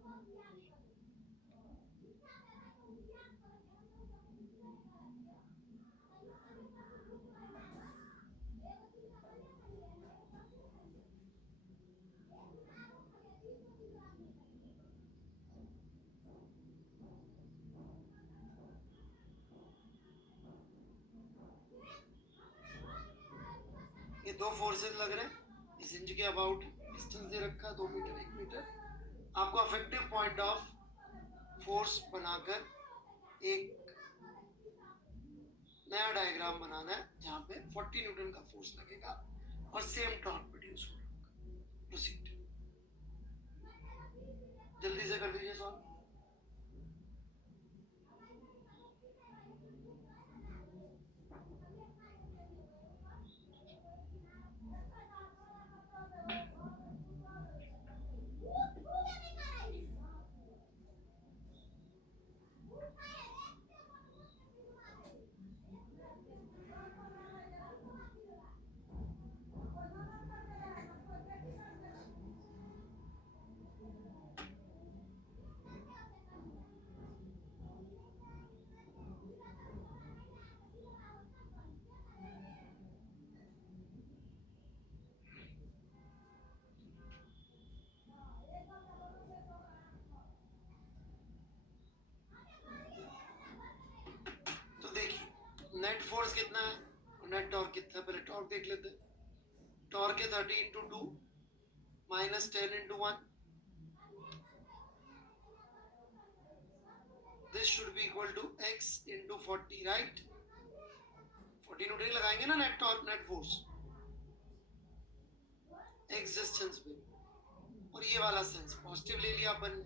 ये दो फोर्सेस लग रहे हैं इस इंच के अबाउट, डिस्टेंस दे रखा है 2 मीटर 1 मीटर. आपको अफेक्टिव पॉइंट ऑफ फोर्स बनाकर एक नया डायग्राम बनाना है जहां पे 40 न्यूटन का फोर्स लगेगा और सेम टॉर्क प्रोड्यूस होगा. प्रोसीड, जल्दी से कर दीजिए सॉल्व. नेट फोर्स कितना है और नेट टॉर्क कितना है? पहले टॉर्क देख लेते हैं. टॉर्क है 30 into 2 minus 10 into 1. This should be equal to x into 40, right? 40 newton लगाएंगे ना net torque, net force x distance पे, और ये वाला सेंस पॉजिटिव ले लिया अपन ने.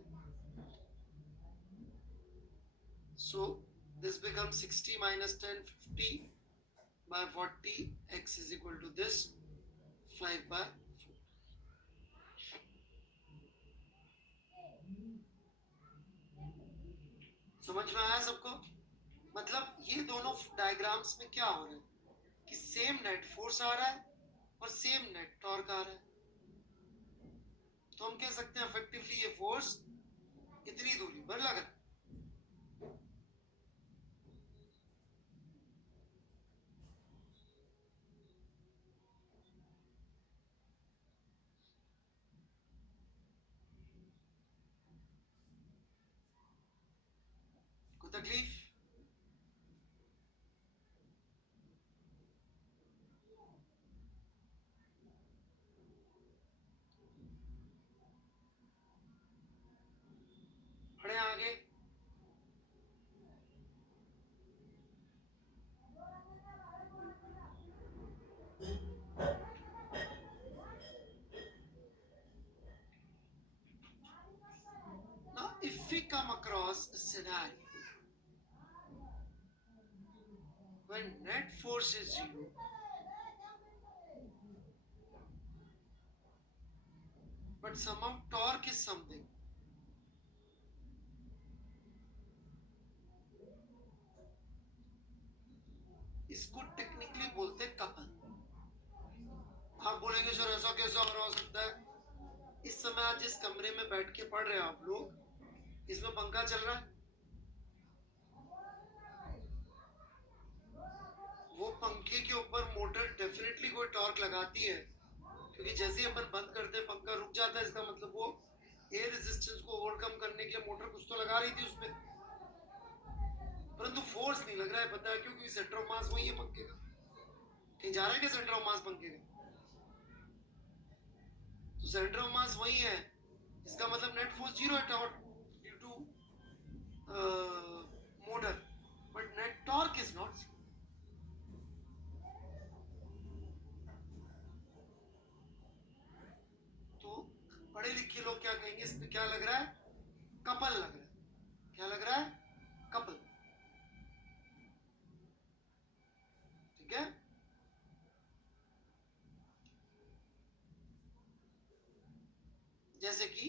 So this becomes 60 minus 10, 50 by 40. X is equal to this 5 by 4. समझ में आया सबको? मतलब ये दोनों डायग्राम्स में क्या हो रहा है कि सेम नेट फोर्स आ रहा है और सेम नेट टॉर्क आ रहा है. तो हम कह सकते हैं इफेक्टिवली ये फोर्स इतनी दूरी पर लग रहा है. कोई तकलीफ? बढ़े आगे. Now if we come across a scenario when net force is 0 but somehow torque is something, इसको टेक्निकली बोलते हैं कपल। आप बोलेंगे सर ऐसा कैसा हो सकता है? इस समय आज जिस कमरे में बैठ के पढ़ रहे हैं आप लोग, इसमें पंखा चल रहा है। वो पंखे के ऊपर मोटर डेफिनेटली कोई टॉर्क लगाती है, क्योंकि जैसे ही अपन बंद करते हैं पंखा रुक जाता है। इसका मतलब वो एयर रेजिस्टेंस को ओवरकम करने के लिए मोटर कुछ तो लगा रही थी उसमें, परंतु फोर्स नहीं लग रहा है। पता है क्यों? क्योंकि सेंटर ऑफ मास वही है पंखे का। कहीं जा रहा है क्या सेंटर ऑफ मास पंखे का? तो सेंटर ऑफ मास वही है, इसका मतलब नेट फोर्स जीरो है due to motor, but net torque is not. तो पढ़े लिखे लोग क्या कहेंगे? इसमें क्या लग रहा है? कपल लग रहा है। क्या लग रहा है? कपल। ठीक है। जैसे कि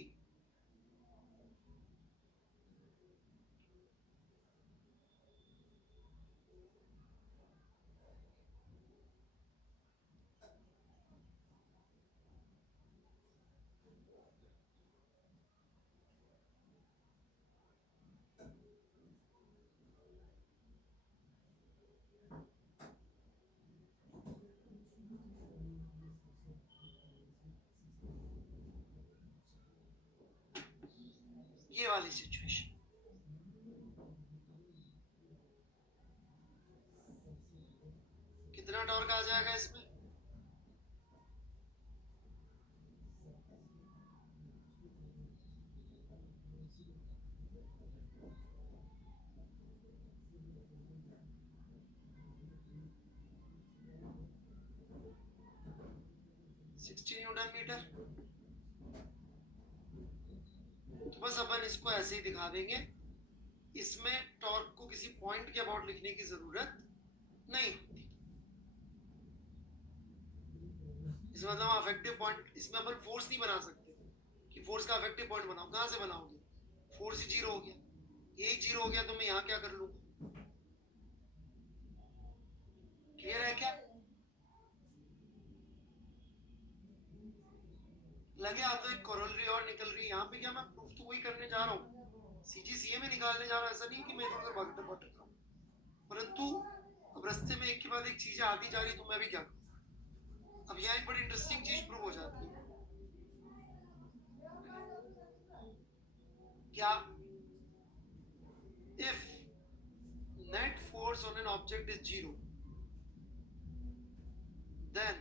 ये वाली सिचुएशन, कितना टॉर्क आ जाएगा इसमें? Newton metre. तो बस अपन इसको ऐसे ही दिखा देंगे। इसमें टॉर्क को किसी पॉइंट के अबाउट लिखने की जरूरत नहीं होती। इसमें मतलब अफेक्टिव पॉइंट, इसमें अपन फोर्स नहीं बना सकते कि फोर्स का अफेक्टिव पॉइंट बनाओ। कहां से बनाओगे? फोर्स ही जीरो हो गया, यही जीरो हो गया तो मैं यहां क्या कर लूंगा? क्लियर है क्या? लगे आप तो एक कोरोलरी और निकल रही है यहाँ पे। क्या मैं प्रूफ तो वही करने जा रहा हूँ, सीजीसीए में निकालने जा रहा हूँ। ऐसा नहीं कि मैं इधर उधर भागते भागते रहा हूँ, परंतु अब रास्ते में एक के बाद एक चीजें आती जा रही, तो मैं भी क्या करूँ? अब यहाँ एक बड़ी इंटरेस्टिंग चीज प्रूव हो जाती है। क्या? If net force on an object is zero, then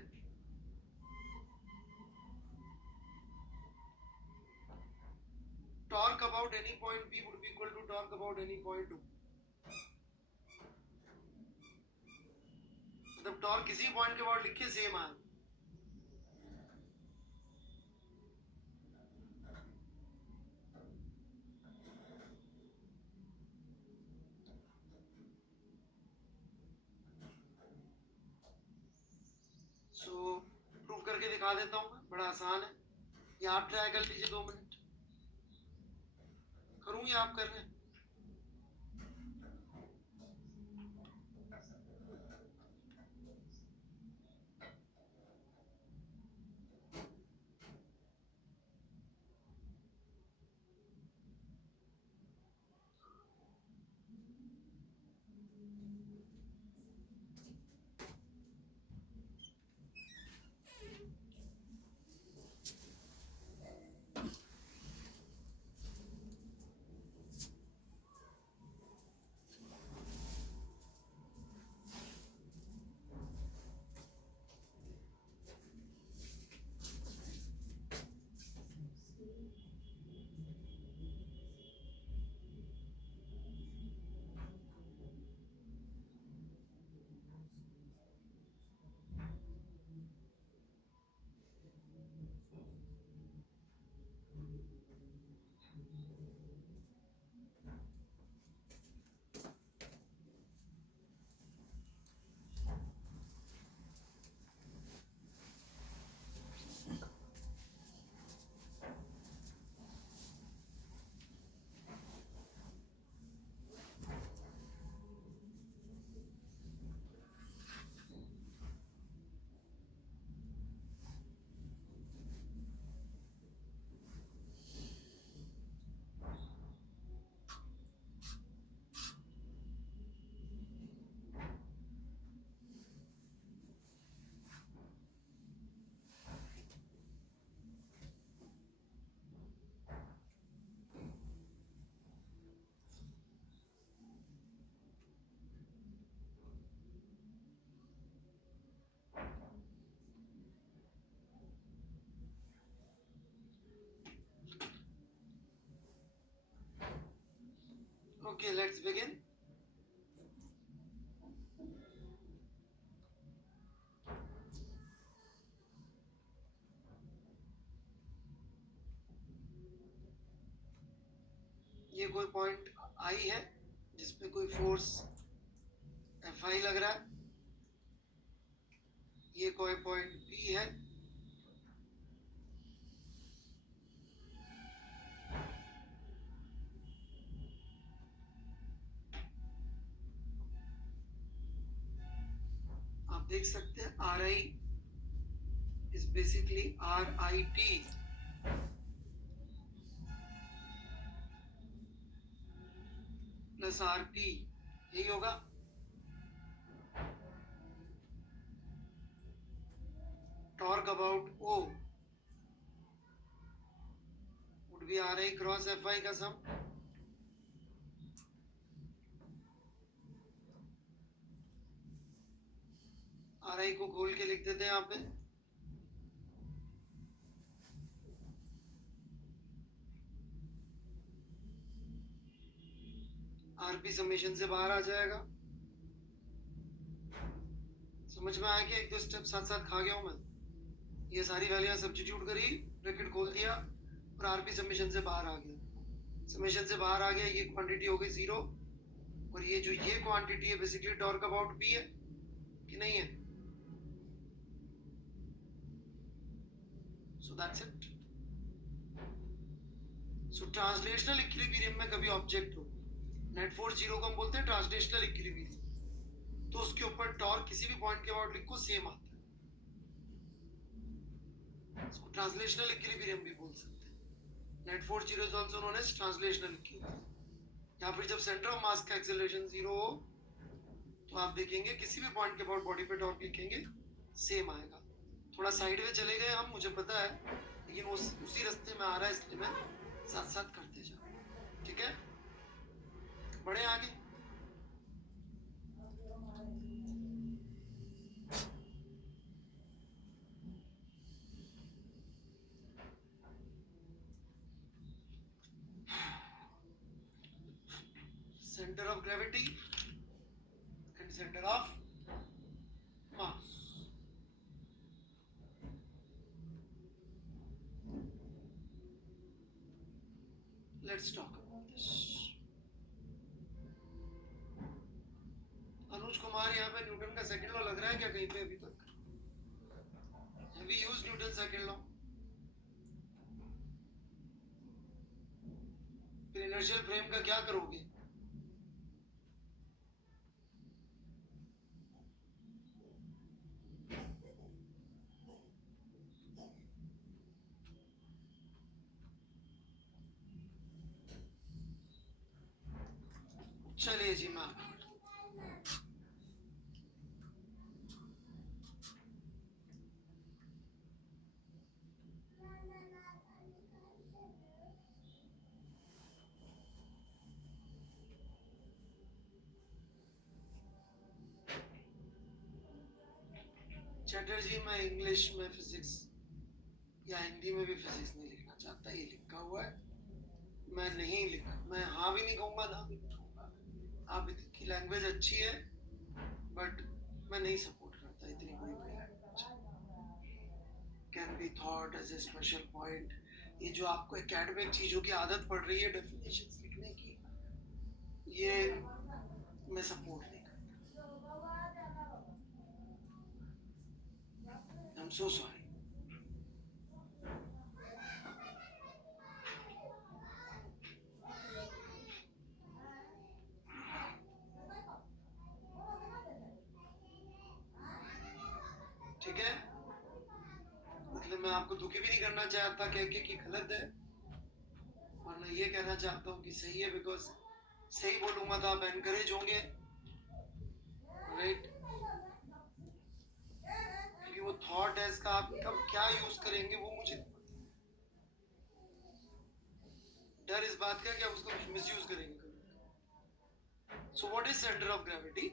torque about any point P would be equal to torque about any point O। मतलब टॉर्क किसी पॉइंट के अबाउट लिख के सेम आए। सो प्रूव करके दिखा देता हूँ मैं, बड़ा आसान है। ये आप ट्राई कर लीजिए 2 मिनट। करूँ या आप कर रहे हैं? Okay, let's begin. ये कोई पॉइंट आई है जिसपे कोई फोर्स Fi लग रहा है, ये कोई पॉइंट P है, आप देख सकते हैं Ri is basically RIT plus RT, यही होगा। Torque about O would be Ri cross Fi का सम। Ri को खोल के लिख देते हैं यहाँ पे, Rp समेशन से बाहर आ जाएगा। समझ में आया कि एक दो स्टेप साथ साथ खा गया हूं मैं। ये सारी वैल्यूज सब्स्टिट्यूट करी, ब्रैकेट खोल दिया और आरपी समेशन से बाहर आ गया। समेशन से बाहर आ गया, ये क्वांटिटी हो गई 0 और ये जो ये क्वांटिटी है बेसिकली टॉर्क अबाउट पी है कि नहीं है। So that's it. So translational equilibrium में कभी ऑब्जेक्ट हो, नेट फोर्स 0 को हम बोलते हैं ट्रांसलेशनल इक्विलिब्रियम, तो उसके ऊपर टॉर्क किसी भी पॉइंट के अबाउट लिखो सेम आता है, इसको ट्रांसलेशनल इक्विलिब्रियम भी बोल सकते हैं। Net force 0 is also known as translational equilibrium. या फिर जब सेंटर ऑफ मास का एक्सेलरेशन 0 हो तो आप देखेंगे किसी भी पॉइंट के अबाउट बॉडी पे टॉर्क लिखेंगे सेम आएगा। थोड़ा साइड में चले गए हम, मुझे पता है, लेकिन उसी रास्ते में आ रहा है, इसलिए मैं साथ साथ करते जाऊँ। ठीक है, बढ़े आगे। Center of gravity and center of mass. Let's talk about this. Anuj Kumar यहाँ पे न्यूटन का सेकंड लॉ लग रहा है क्या कहीं पे अभी तक? Have we used Newton's second law? फिर इनर्शियल फ्रेम का क्या करोगे? चलिए जी, मैं चैटर्जी, मैं इंग्लिश में फिजिक्स या हिंदी में भी फिजिक्स नहीं लिखना चाहता, ये लिखा हुआ है, मैं नहीं लिखा, मैं हाँ भी नहीं कहूँगा ना भी नहीं कहूँगा। आप की लैंग्वेज अच्छी है बट मैं नहीं सपोर्ट करता इतनी बड़ी बड़ी language. Can be thought as a special point, ये जो आपको एकेडमिक चीज़ों की आदत पड़ रही है डेफिनेशंस लिखने की, ये मैं सपोर्ट नहीं करता। I am so sorry. ठीक है, मतलब मैं आपको दुखी भी नहीं करना चाहता कह के कि गलत है, और मैं ये कहना चाहता हूँ कि सही है, बिकॉज सही बोलूंगा तो आप एनकरेज होंगे, राइट? क्योंकि वो थॉट है इसका आप कब क्या यूज करेंगे वो मुझे नहीं पता। डर इस बात का कि आप उसको मिसयूज करेंगे कभी। So what is centre of gravity?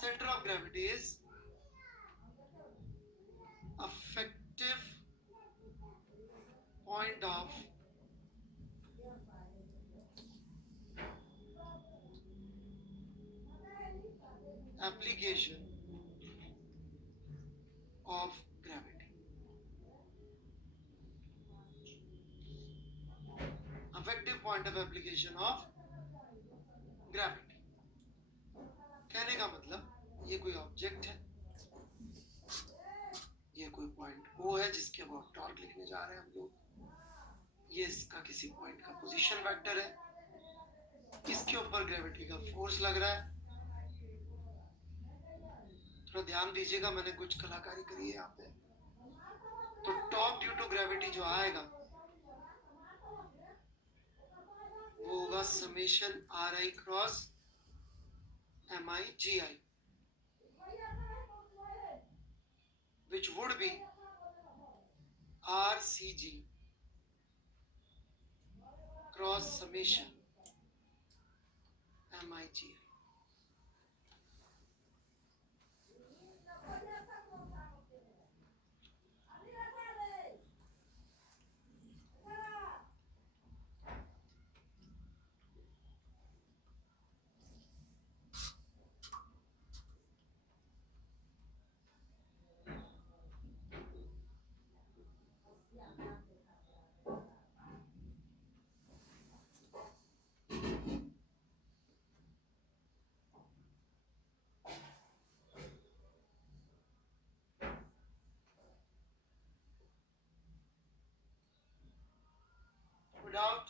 Centre of gravity is effective point of application of gravity. Effective point of application of gravity. कहने का मतलब ये कोई ऑब्जेक्ट है, ये कोई पॉइंट O है जिसके अबाउट टॉर्क लिखने जा रहे हैं हम लोग, ये इसका किसी पॉइंट का पोजीशन वेक्टर है, इसके ऊपर ग्रेविटी का फोर्स लग रहा है। थोड़ा ध्यान दीजिएगा, मैंने कुछ कलाकारी करी है यहाँ पे। तो टॉर्क ड्यू टू ग्रेविटी जो आएगा वो होगा summation RI cross MI GI, which would be RCG cross summation MIGI. Doubt?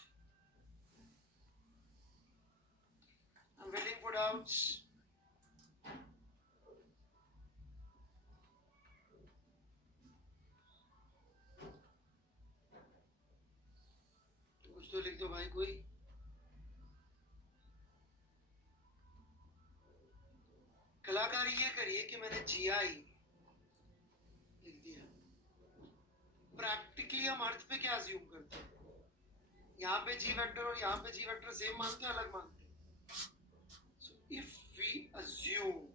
I'm waiting for doubts. कुछ तो लिख दो भाई कोई। कलाकारी ये करिए कि मैंने GI लिख दिया। प्रैक्टिकली हम अर्थ पे क्या अज्यूम करते हैं? यहाँ पे G वेक्टर और यहाँ पे G वेक्टर सेम मानते हैं, अलग मानते हैं? So if we assume,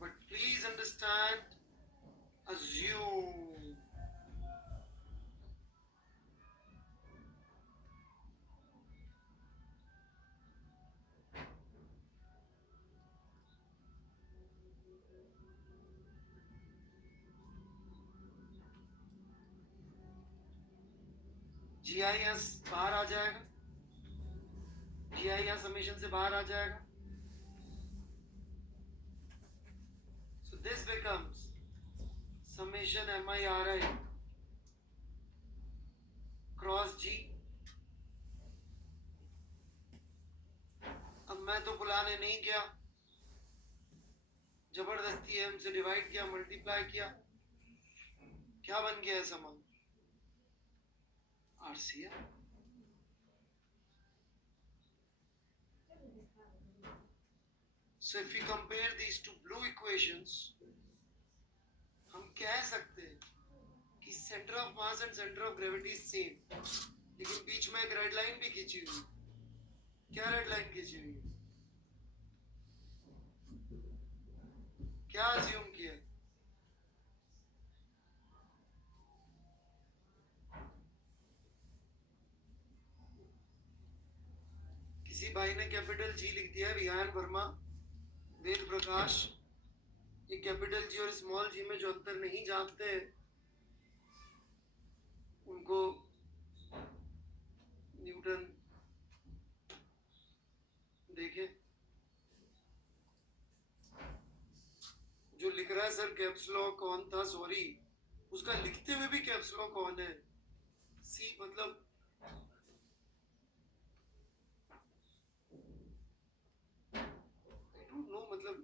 but please understand, assume. GIS बाहर आ जाएगा, GI यहाँ समेशन से बाहर आ जाएगा। So this becomes summation MIRI cross G. अब मैं तो बुलाने नहीं गया, जबरदस्ती M से डिवाइड किया, मल्टीप्लाई किया, क्या बन गया ऐसा मान? RCM. So if we compare these two blue equations, हम कह सकते हैं कि centre of mass and centre of gravity same, लेकिन बीच में एक रेड लाइन भी खींची हुई। क्या रेड लाइन खींची हुई है? क्या अज्यूम किया? किसी भाई ने कैपिटल G लिख दिया, रियान वर्मा, वेद प्रकाश। ये कैपिटल G और स्मॉल g में जो अंतर नहीं जानते उनको न्यूटन देखे। जो लिख रहा है सर कैप्स लॉक कौन था, सॉरी, उसका लिखते हुए भी कैप्स लॉक कौन है? C मतलब मतलब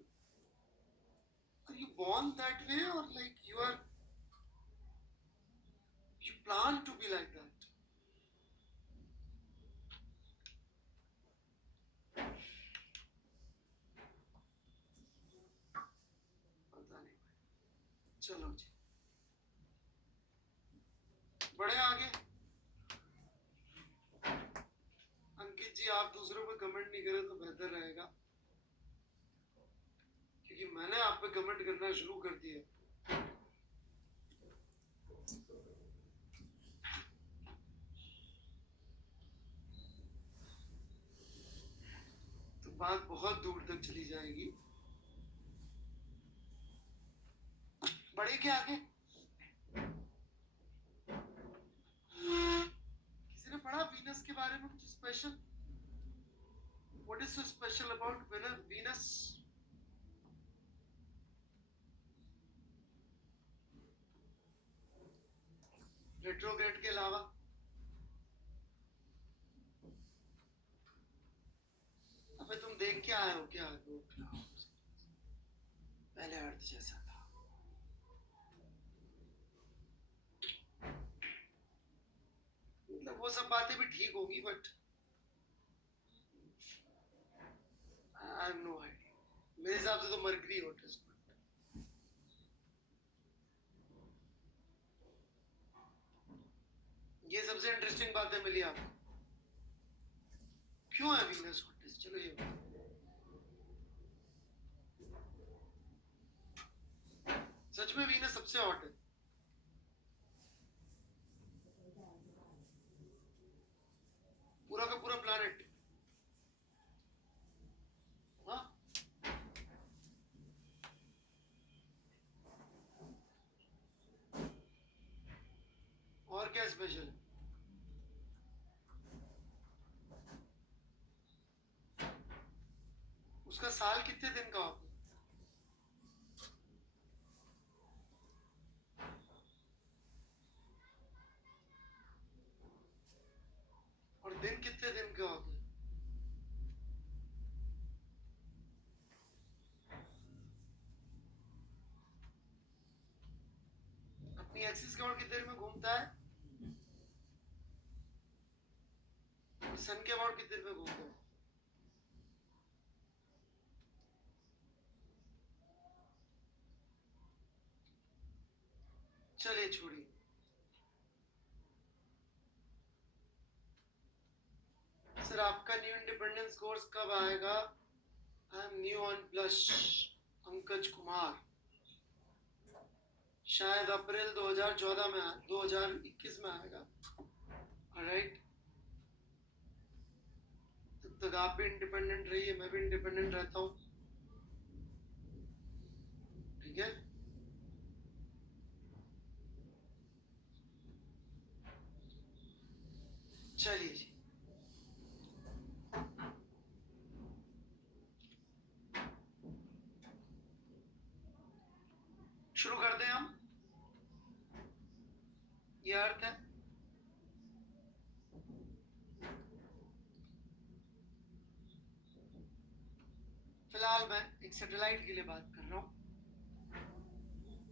are you born that way or like you plan to be like that? पता नहीं। चलो जी बढ़े आगे। अंकित जी आप दूसरों पे कमेंट नहीं करें तो बेहतर रहेगा, क्योंकि मैंने आप पे कमेंट करना शुरू कर दिया। तो बात बहुत दूर तक चली जाएगी। बढ़े क्या आगे? किसी ने पढ़ा वीनस के बारे में कुछ special? What is so special about Venus? Retrograde के अलावा अबे तुम देख के आए हो क्या? पहले अर्थ जैसा था। मतलब वो सब बातें भी ठीक होगी, but I have no idea. मेरे हिसाब से तो मरकरी होता है। ये सबसे इंटरेस्टिंग बातें मिली आपको। क्यों है वीनस हॉटेस्ट? चलो ये सच में वीनस सबसे हॉट है? पूरा का पूरा प्लैनेट? हाँ, और क्या स्पेशल है? उसका साल कितने दिन का होता है? और दिन कितने दिन का होता है? अपनी एक्सिस के और कितने देर में घूमता है? और सन के अबाउट कितने देर में घूमता है? चलिए छोड़िए। सर आपका न्यू इंडिपेंडेंस कोर्स कब आएगा? I am new on blush. Pankaj Kumar. शायद अप्रैल 2014 में 2021 में आएगा। राइट, तब तक आप भी इंडिपेंडेंट रहिए, मैं भी इंडिपेंडेंट रहता हूँ। ठीक है, चलिए जी। शुरू करते हैं हम। ये अर्थ है। फिलहाल मैं एक सैटेलाइट के लिए बात कर रहा हूँ।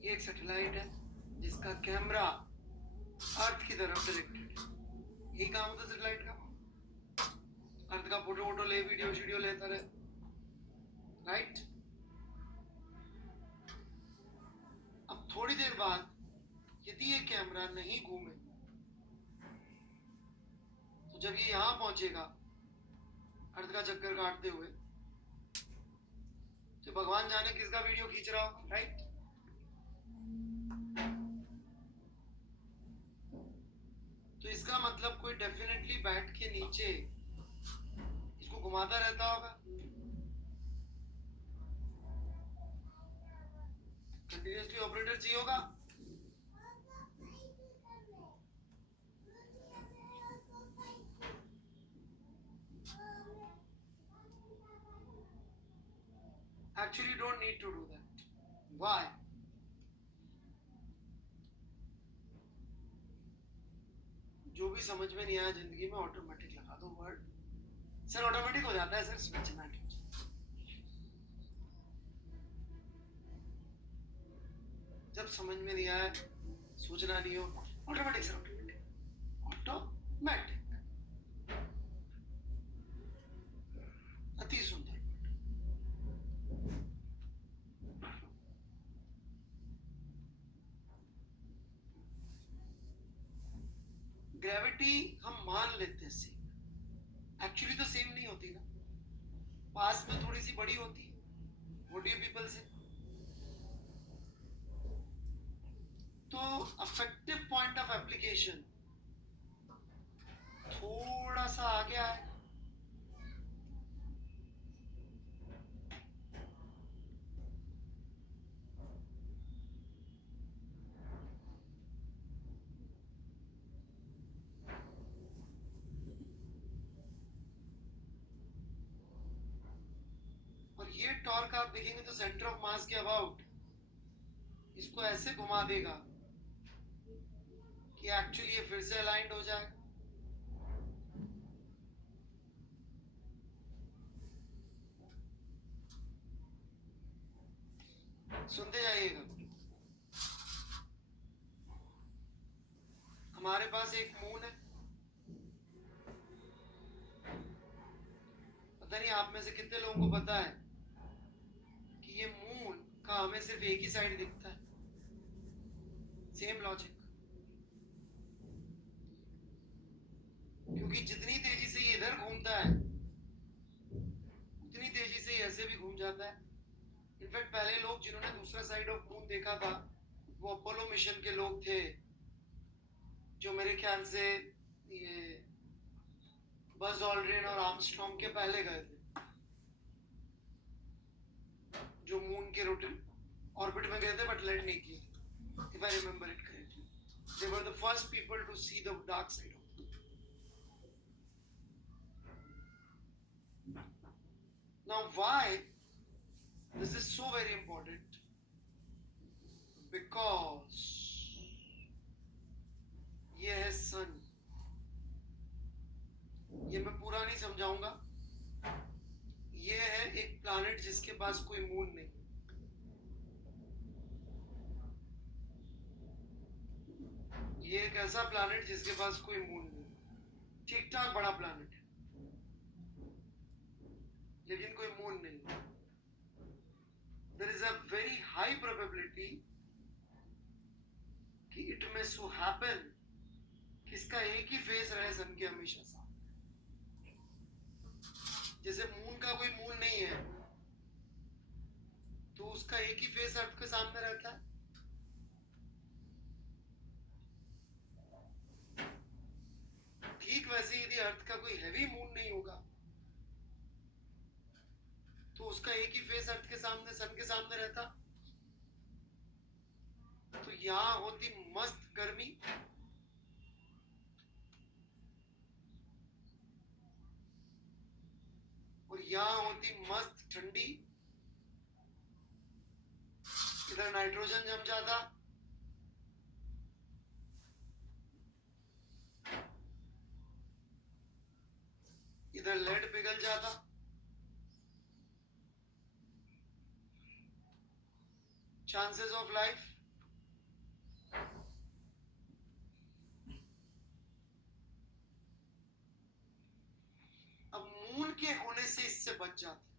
ये एक सैटेलाइट है जिसका कैमरा अर्थ की तरफ डायरेक्टेड है। यही काम होता है सैटेलाइट का। अर्थ का फोटो वोटो ले, वीडियो लेता रहे। राइट, अब थोड़ी देर बाद यदि ये कैमरा नहीं घूमे तो जब ये यहां पहुंचेगा अर्थ का चक्कर काटते हुए, तो भगवान जाने किसका वीडियो खींच रहा होगा। राइट, तो इसका मतलब कोई डेफिनेटली बैठ के नीचे इसको घुमाता रहता होगा। कंटिन्यूअसली ऑपरेटर चाहिए होगा। Actually, you don't need to do that. Why? जो भी समझ में नहीं आया जिंदगी में ऑटोमेटिक लगा दो वर्ड। सर ऑटोमेटिक हो जाता है सर, सोचना नहीं। जब समझ में नहीं आया, सोचना नहीं हो, ऑटोमेटिक सर, ऑटोमेटिक। अति सुंदर। ग्रेविटी हम मान लेते हैं सेम, एक्चुअली तो सेम नहीं होती ना। पास में थोड़ी सी बड़ी होती है। व्हाट डू यू पीपल से? तो अफेक्टिव पॉइंट ऑफ एप्लीकेशन थोड़ा सा आगे आए। ये टॉर्क आप देखेंगे तो सेंटर ऑफ मास के अबाउट इसको ऐसे घुमा देगा कि एक्चुअली ये फिर से अलाइंड हो जाए। सुनते जाइएगा। हमारे पास एक मून है, पता नहीं आप में से कितने लोगों को पता है कि ये मून का हमें सिर्फ एक ही साइड दिखता है। सेम लॉजिक, क्योंकि जितनी तेजी से ये इधर घूमता है उतनी तेजी से ये ऐसे भी घूम जाता है। इनफैक्ट पहले लोग जिन्होंने दूसरा साइड ऑफ मून देखा था वो अपोलो मिशन के लोग थे, जो मेरे ख्याल से ये बज ऑल्ड्रिन और आर्मस्ट्रॉन्ग के पहले गए थे, जो मून के ऑर्बिट में गए थे बट लैंड नहीं किए। If I remember it correctly, they were the first people to see the dark side of moon. Now why this is so very important? Because ये है सन। ये मैं पूरा नहीं समझाऊंगा। ये है एक प्लैनेट जिसके पास कोई मून नहीं। ये एक ऐसा प्लैनेट जिसके पास कोई मून नहीं, ठीक ठाक बड़ा प्लैनेट है लेकिन कोई मून नहीं। There is a very high probability कि it may so happen कि इसका एक ही फेस रहे सन के हमेशा साथ। जैसे मून का कोई मून नहीं है तो उसका एक ही फेस अर्थ के सामने रहता है। ठीक वैसे यदि अर्थ का कोई हैवी मून नहीं होगा तो उसका एक ही फेस अर्थ के सामने, सन के सामने रहता। तो यहां होती मस्त गर्मी और यहां होती मस्त ठंडी। इधर नाइट्रोजन जम जाता, इधर लेड पिघल जाता। चांसेस ऑफ लाइफ अब मून के होने से इससे बच जाते।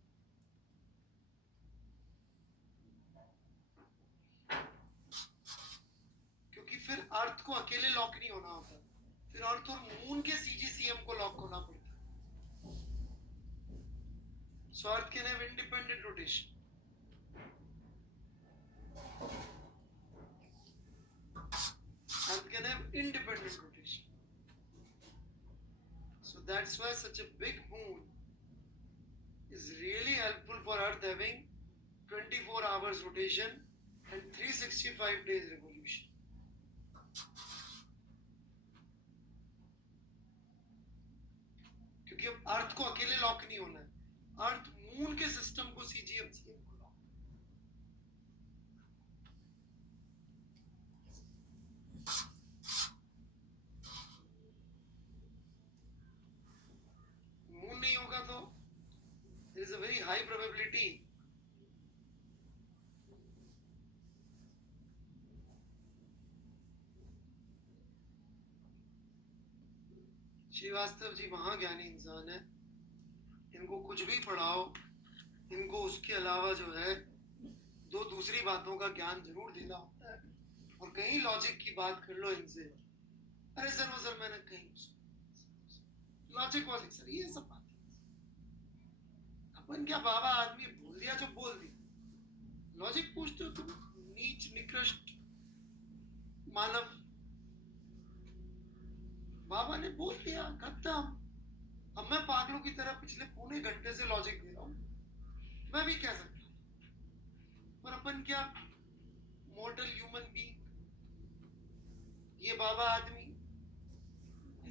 क्योंकि फिर अर्थ को अकेले लॉक नहीं होना होता, फिर अर्थ और मून के सीजीसीएम को लॉक होना पड़ता। So earth can have independent rotation. Earth can have independent rotation. So that's why such a big moon is really helpful for Earth having 24 hours rotation and 365 days revolution. क्योंकि अब अर्थ को अकेले लॉक नहीं होना है, अर्थ मून के सिस्टम को सीजीएमसीएम को लॉक। मून नहीं होगा तो there is a very high probability Srivastava ji महाज्ञानी इंसान है, इनको कुछ भी पढ़ाओ, इनको उसके अलावा जो है दो दूसरी बातों का ज्ञान जरूर देना होता है। और कहीं लॉजिक की बात कर लो इनसे, अरे सर वो सर मैंने कहीं लॉजिक वॉजिक सर ये सब बात अपन क्या बाबा आदमी बोल दिया जो बोल दिया। लॉजिक पूछते हो तुम नीच निकृष्ट मानव, बाबा ने बोल दिया खत्म। अब मैं पागलों की तरह पिछले पौने घंटे से लॉजिक दे रहा हूं, मैं भी कह सकता हूं, पर अपन क्या मॉडल ह्यूमन बीइंग, ये बाबा आदमी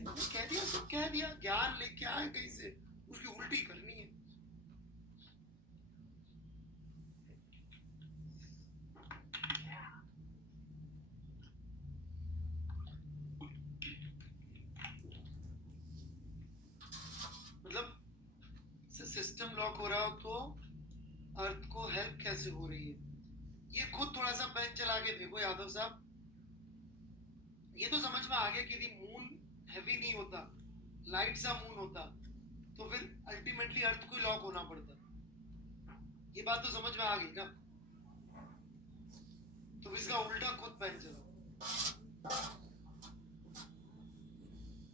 कह दिया तो कह दिया, ज्ञान लेके आए कहीं से उसकी उल्टी करनी है। लॉक हो रहा हो तो अर्थ को हेल्प कैसे हो रही है, ये खुद थोड़ा सा पेन चला के देखो यादव साहब। ये तो समझ में आ गया कि यदि मून हैवी नहीं होता, लाइट सा मून होता, तो फिर अल्टीमेटली अर्थ को लॉक होना पड़ता। ये बात तो समझ में आ गई ना। तो इसका उल्टा खुद पेन चला।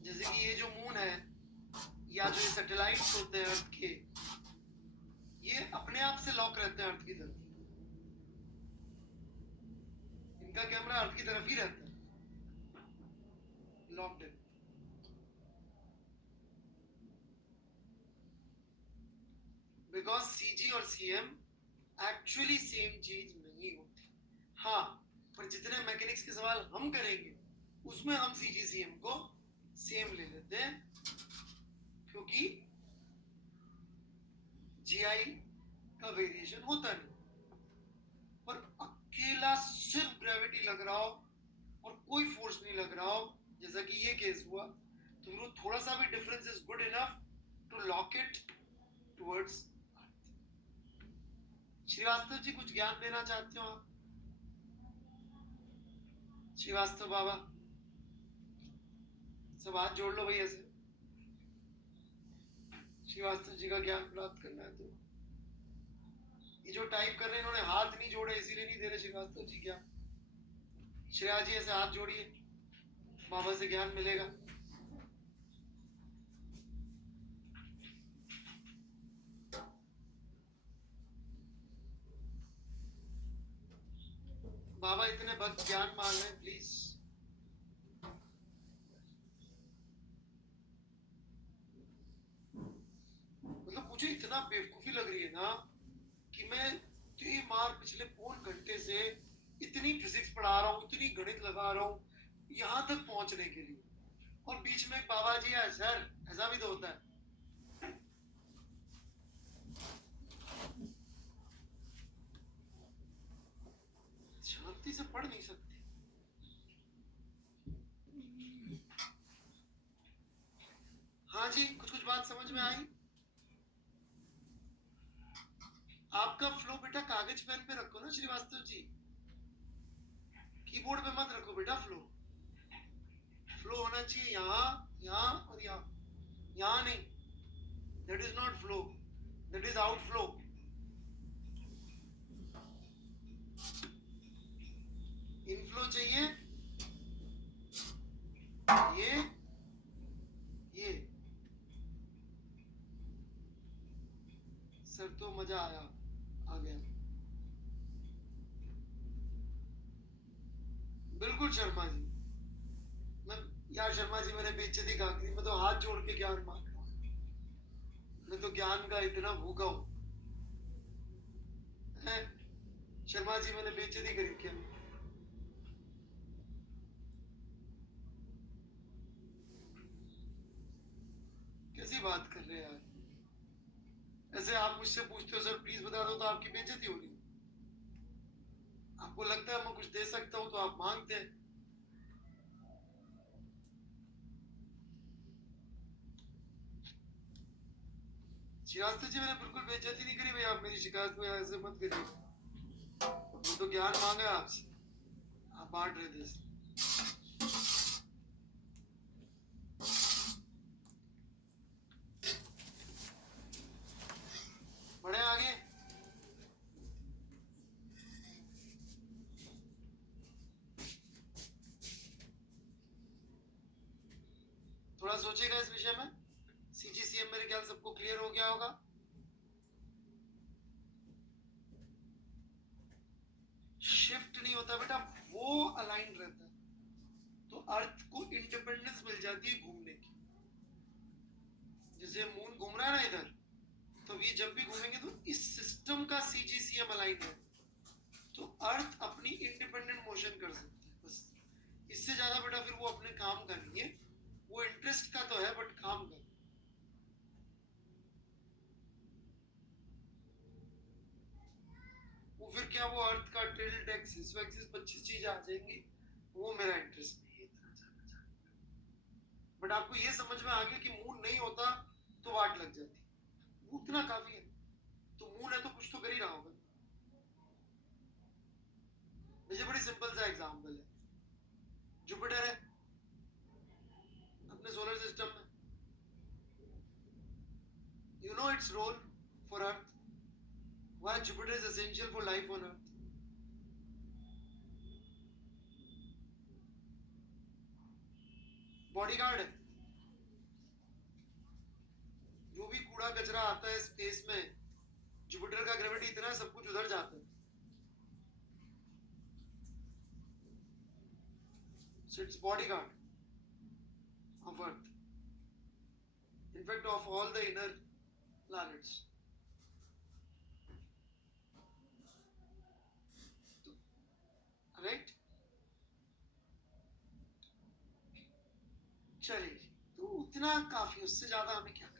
जैसे कि ये जो मून है या जो ये सैटेलाइट्स होते हैं अर्थ के, ये अपने आप से लॉक रहते हैं अर्थ की तरफ। इनका कैमरा अर्थ की तरफ ही रहता है, लॉक्ड है। बिकॉज सीजी और सीएम एक्चुअली सेम चीज नहीं होती। हाँ, पर जितने मैकेनिक्स के सवाल हम करेंगे उसमें हम सीजी सीएम को सेम ले लेते हैं, क्योंकि जीआई का वेरिएशन होता नहीं। पर अकेला सिर्फ ग्रेविटी लग रहा हो और कोई फोर्स नहीं लग रहा हो, जैसा कि ये केस हुआ, तो वो थोड़ा सा भी difference is good enough to lock it towards earth. Srivastava ji कुछ ज्ञान देना चाहते हो आप? श्रीवास्तव बाबा सब हाथ जोड़ लो भैया से। श्रीवास्तव जी का ज्ञान प्राप्त करना है तो ये जो टाइप कर रहे हैं इन्होंने हाथ नहीं जोड़े, इसीलिए नहीं दे रहे श्रीवास्तव जी ज्ञान। श्रेया जी ऐसे हाथ जोड़िए, बाबा से ज्ञान मिलेगा। बाबा इतने भक्त ज्ञान मांग रहे हैं, प्लीज। मतलब मुझे इतना बेवकूफी लग रही है ना कि मैं मार पिछले 4 घंटे से इतनी फिजिक्स पढ़ा रहा हूँ, इतनी गणित लगा रहा हूँ यहाँ तक पहुंचने के लिए, और बीच में एक बाबा जी है, सर ऐसा भी तो होता है। शांति से पढ़ नहीं सकते। हाँ जी, कुछ कुछ बात समझ में आई। आपका फ्लो बेटा कागज पेन पे रखो ना श्रीवास्तव जी, कीबोर्ड पे मत रखो बेटा। फ्लो फ्लो होना चाहिए यहाँ, यहाँ और यहाँ, यहाँ नहीं। That is not flow, that is outflow. Inflow चाहिए ये सर तो मजा आया, आ गया। बिल्कुल शर्मा जी, मैं यार शर्मा जी मैंने बेइज्जती कहा कि मैं तो हाथ जोड़ के ज्ञान मांग रहा हूँ, मैं तो ज्ञान का इतना भूखा हूँ। शर्मा जी मैंने बेइज्जती करी क्या? कैसी बात कर रहे हैं यार? ऐसे आप मुझसे पूछते हो सर प्लीज बता दो, तो आपकी बेइज्जती हो रही। आपको लगता है मैं कुछ दे सकता हूं तो आप मांगते हैं। श्रीवास्तव जी मैंने बिल्कुल बेइज्जती नहीं करी भाई, आप मेरी शिकायत में ऐसे मत करिए। वो तो ज्ञान मांगा आपसे, आप बांट रहे थे। बढ़े आगे। थोड़ा सोचिएगा इस विषय में। सीजीसीएम मेरे ख्याल सबको क्लियर हो गया होगा। शिफ्ट नहीं होता बेटा, वो अलाइन रहता है, तो अर्थ को इंडिपेंडेंस मिल जाती है घूमने की। जैसे मून घूम रहा है ना इधर, तो ये जब भी घूमेंगे तो इस सिस्टम का सीजीसीएम अलाइन है, तो अर्थ अपनी इंडिपेंडेंट मोशन कर सकती है। बस इससे ज्यादा बेटा फिर वो अपने काम का नहीं है, वो इंटरेस्ट का तो है बट काम का। वो फिर क्या, वो अर्थ का टिल्ट एक्सिस वैक्सिस 25 चीज आ जाएंगी, वो मेरा इंटरेस्ट नहीं है इतना। बट आपको ये समझ में आ गया कि मून नहीं होता तो वाट लग जाती, उतना काफी है। You know its role for Earth. Why Jupiter is essential for life on Earth. Bodyguard है. जो भी कूड़ा कचरा आता है स्पेस में, जुपिटर का ग्रेविटी इतना है सब कुछ उधर जाता है. So it's bodyguard of Earth. In fact, of all the inner planets. Right? चलिए, तो उतना काफी, उससे ज्यादा हमें क्या करना.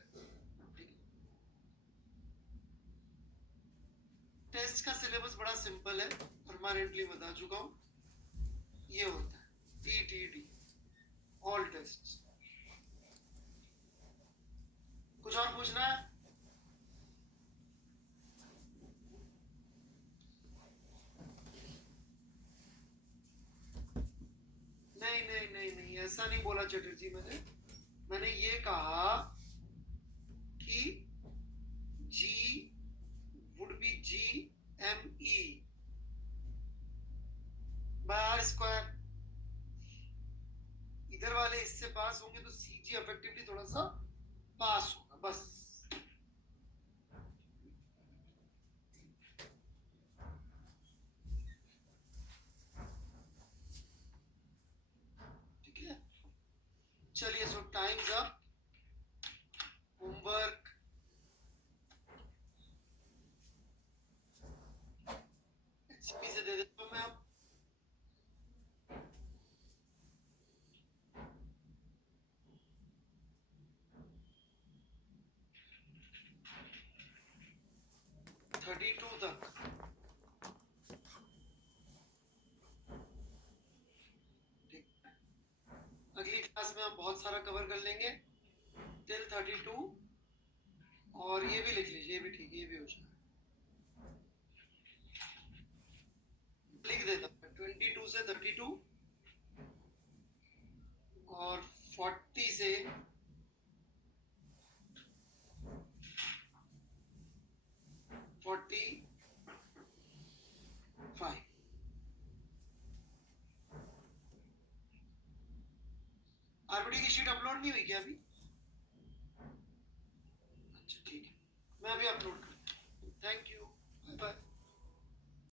टेस्ट का सिलेबस बड़ा सिंपल है, परमानेंटली बता चुका हूं. ये होता है TTD, ऑल टेस्ट. कुछ और पूछना है? नहीं नहीं नहीं नहीं, ऐसा नहीं बोला चटर्जी. मैंने ये कहा कि G would be GME by R square. इधर वाले इससे पास होंगे तो CG इफेक्टिवली थोड़ा सा पास होगा, बस. ठीक है, चलिए. सो टाइम्स अप. होमवर्क HCP से दे देता हूं मैं. अब थर्टी टू तक. ठीक, अगली क्लास में हम बहुत सारा कवर कर लेंगे टिल 32. और ये भी लिख लीजिए, ये भी ठीक है, ये भी हो जाए. लिख देता हूँ 22 से 32 और 40 से 45. आरबीडी की शीट अपलोड नहीं हुई क्या अभी? अच्छा ठीक है, मैं अभी अपलोड करता हूँ. Thank you, bye bye.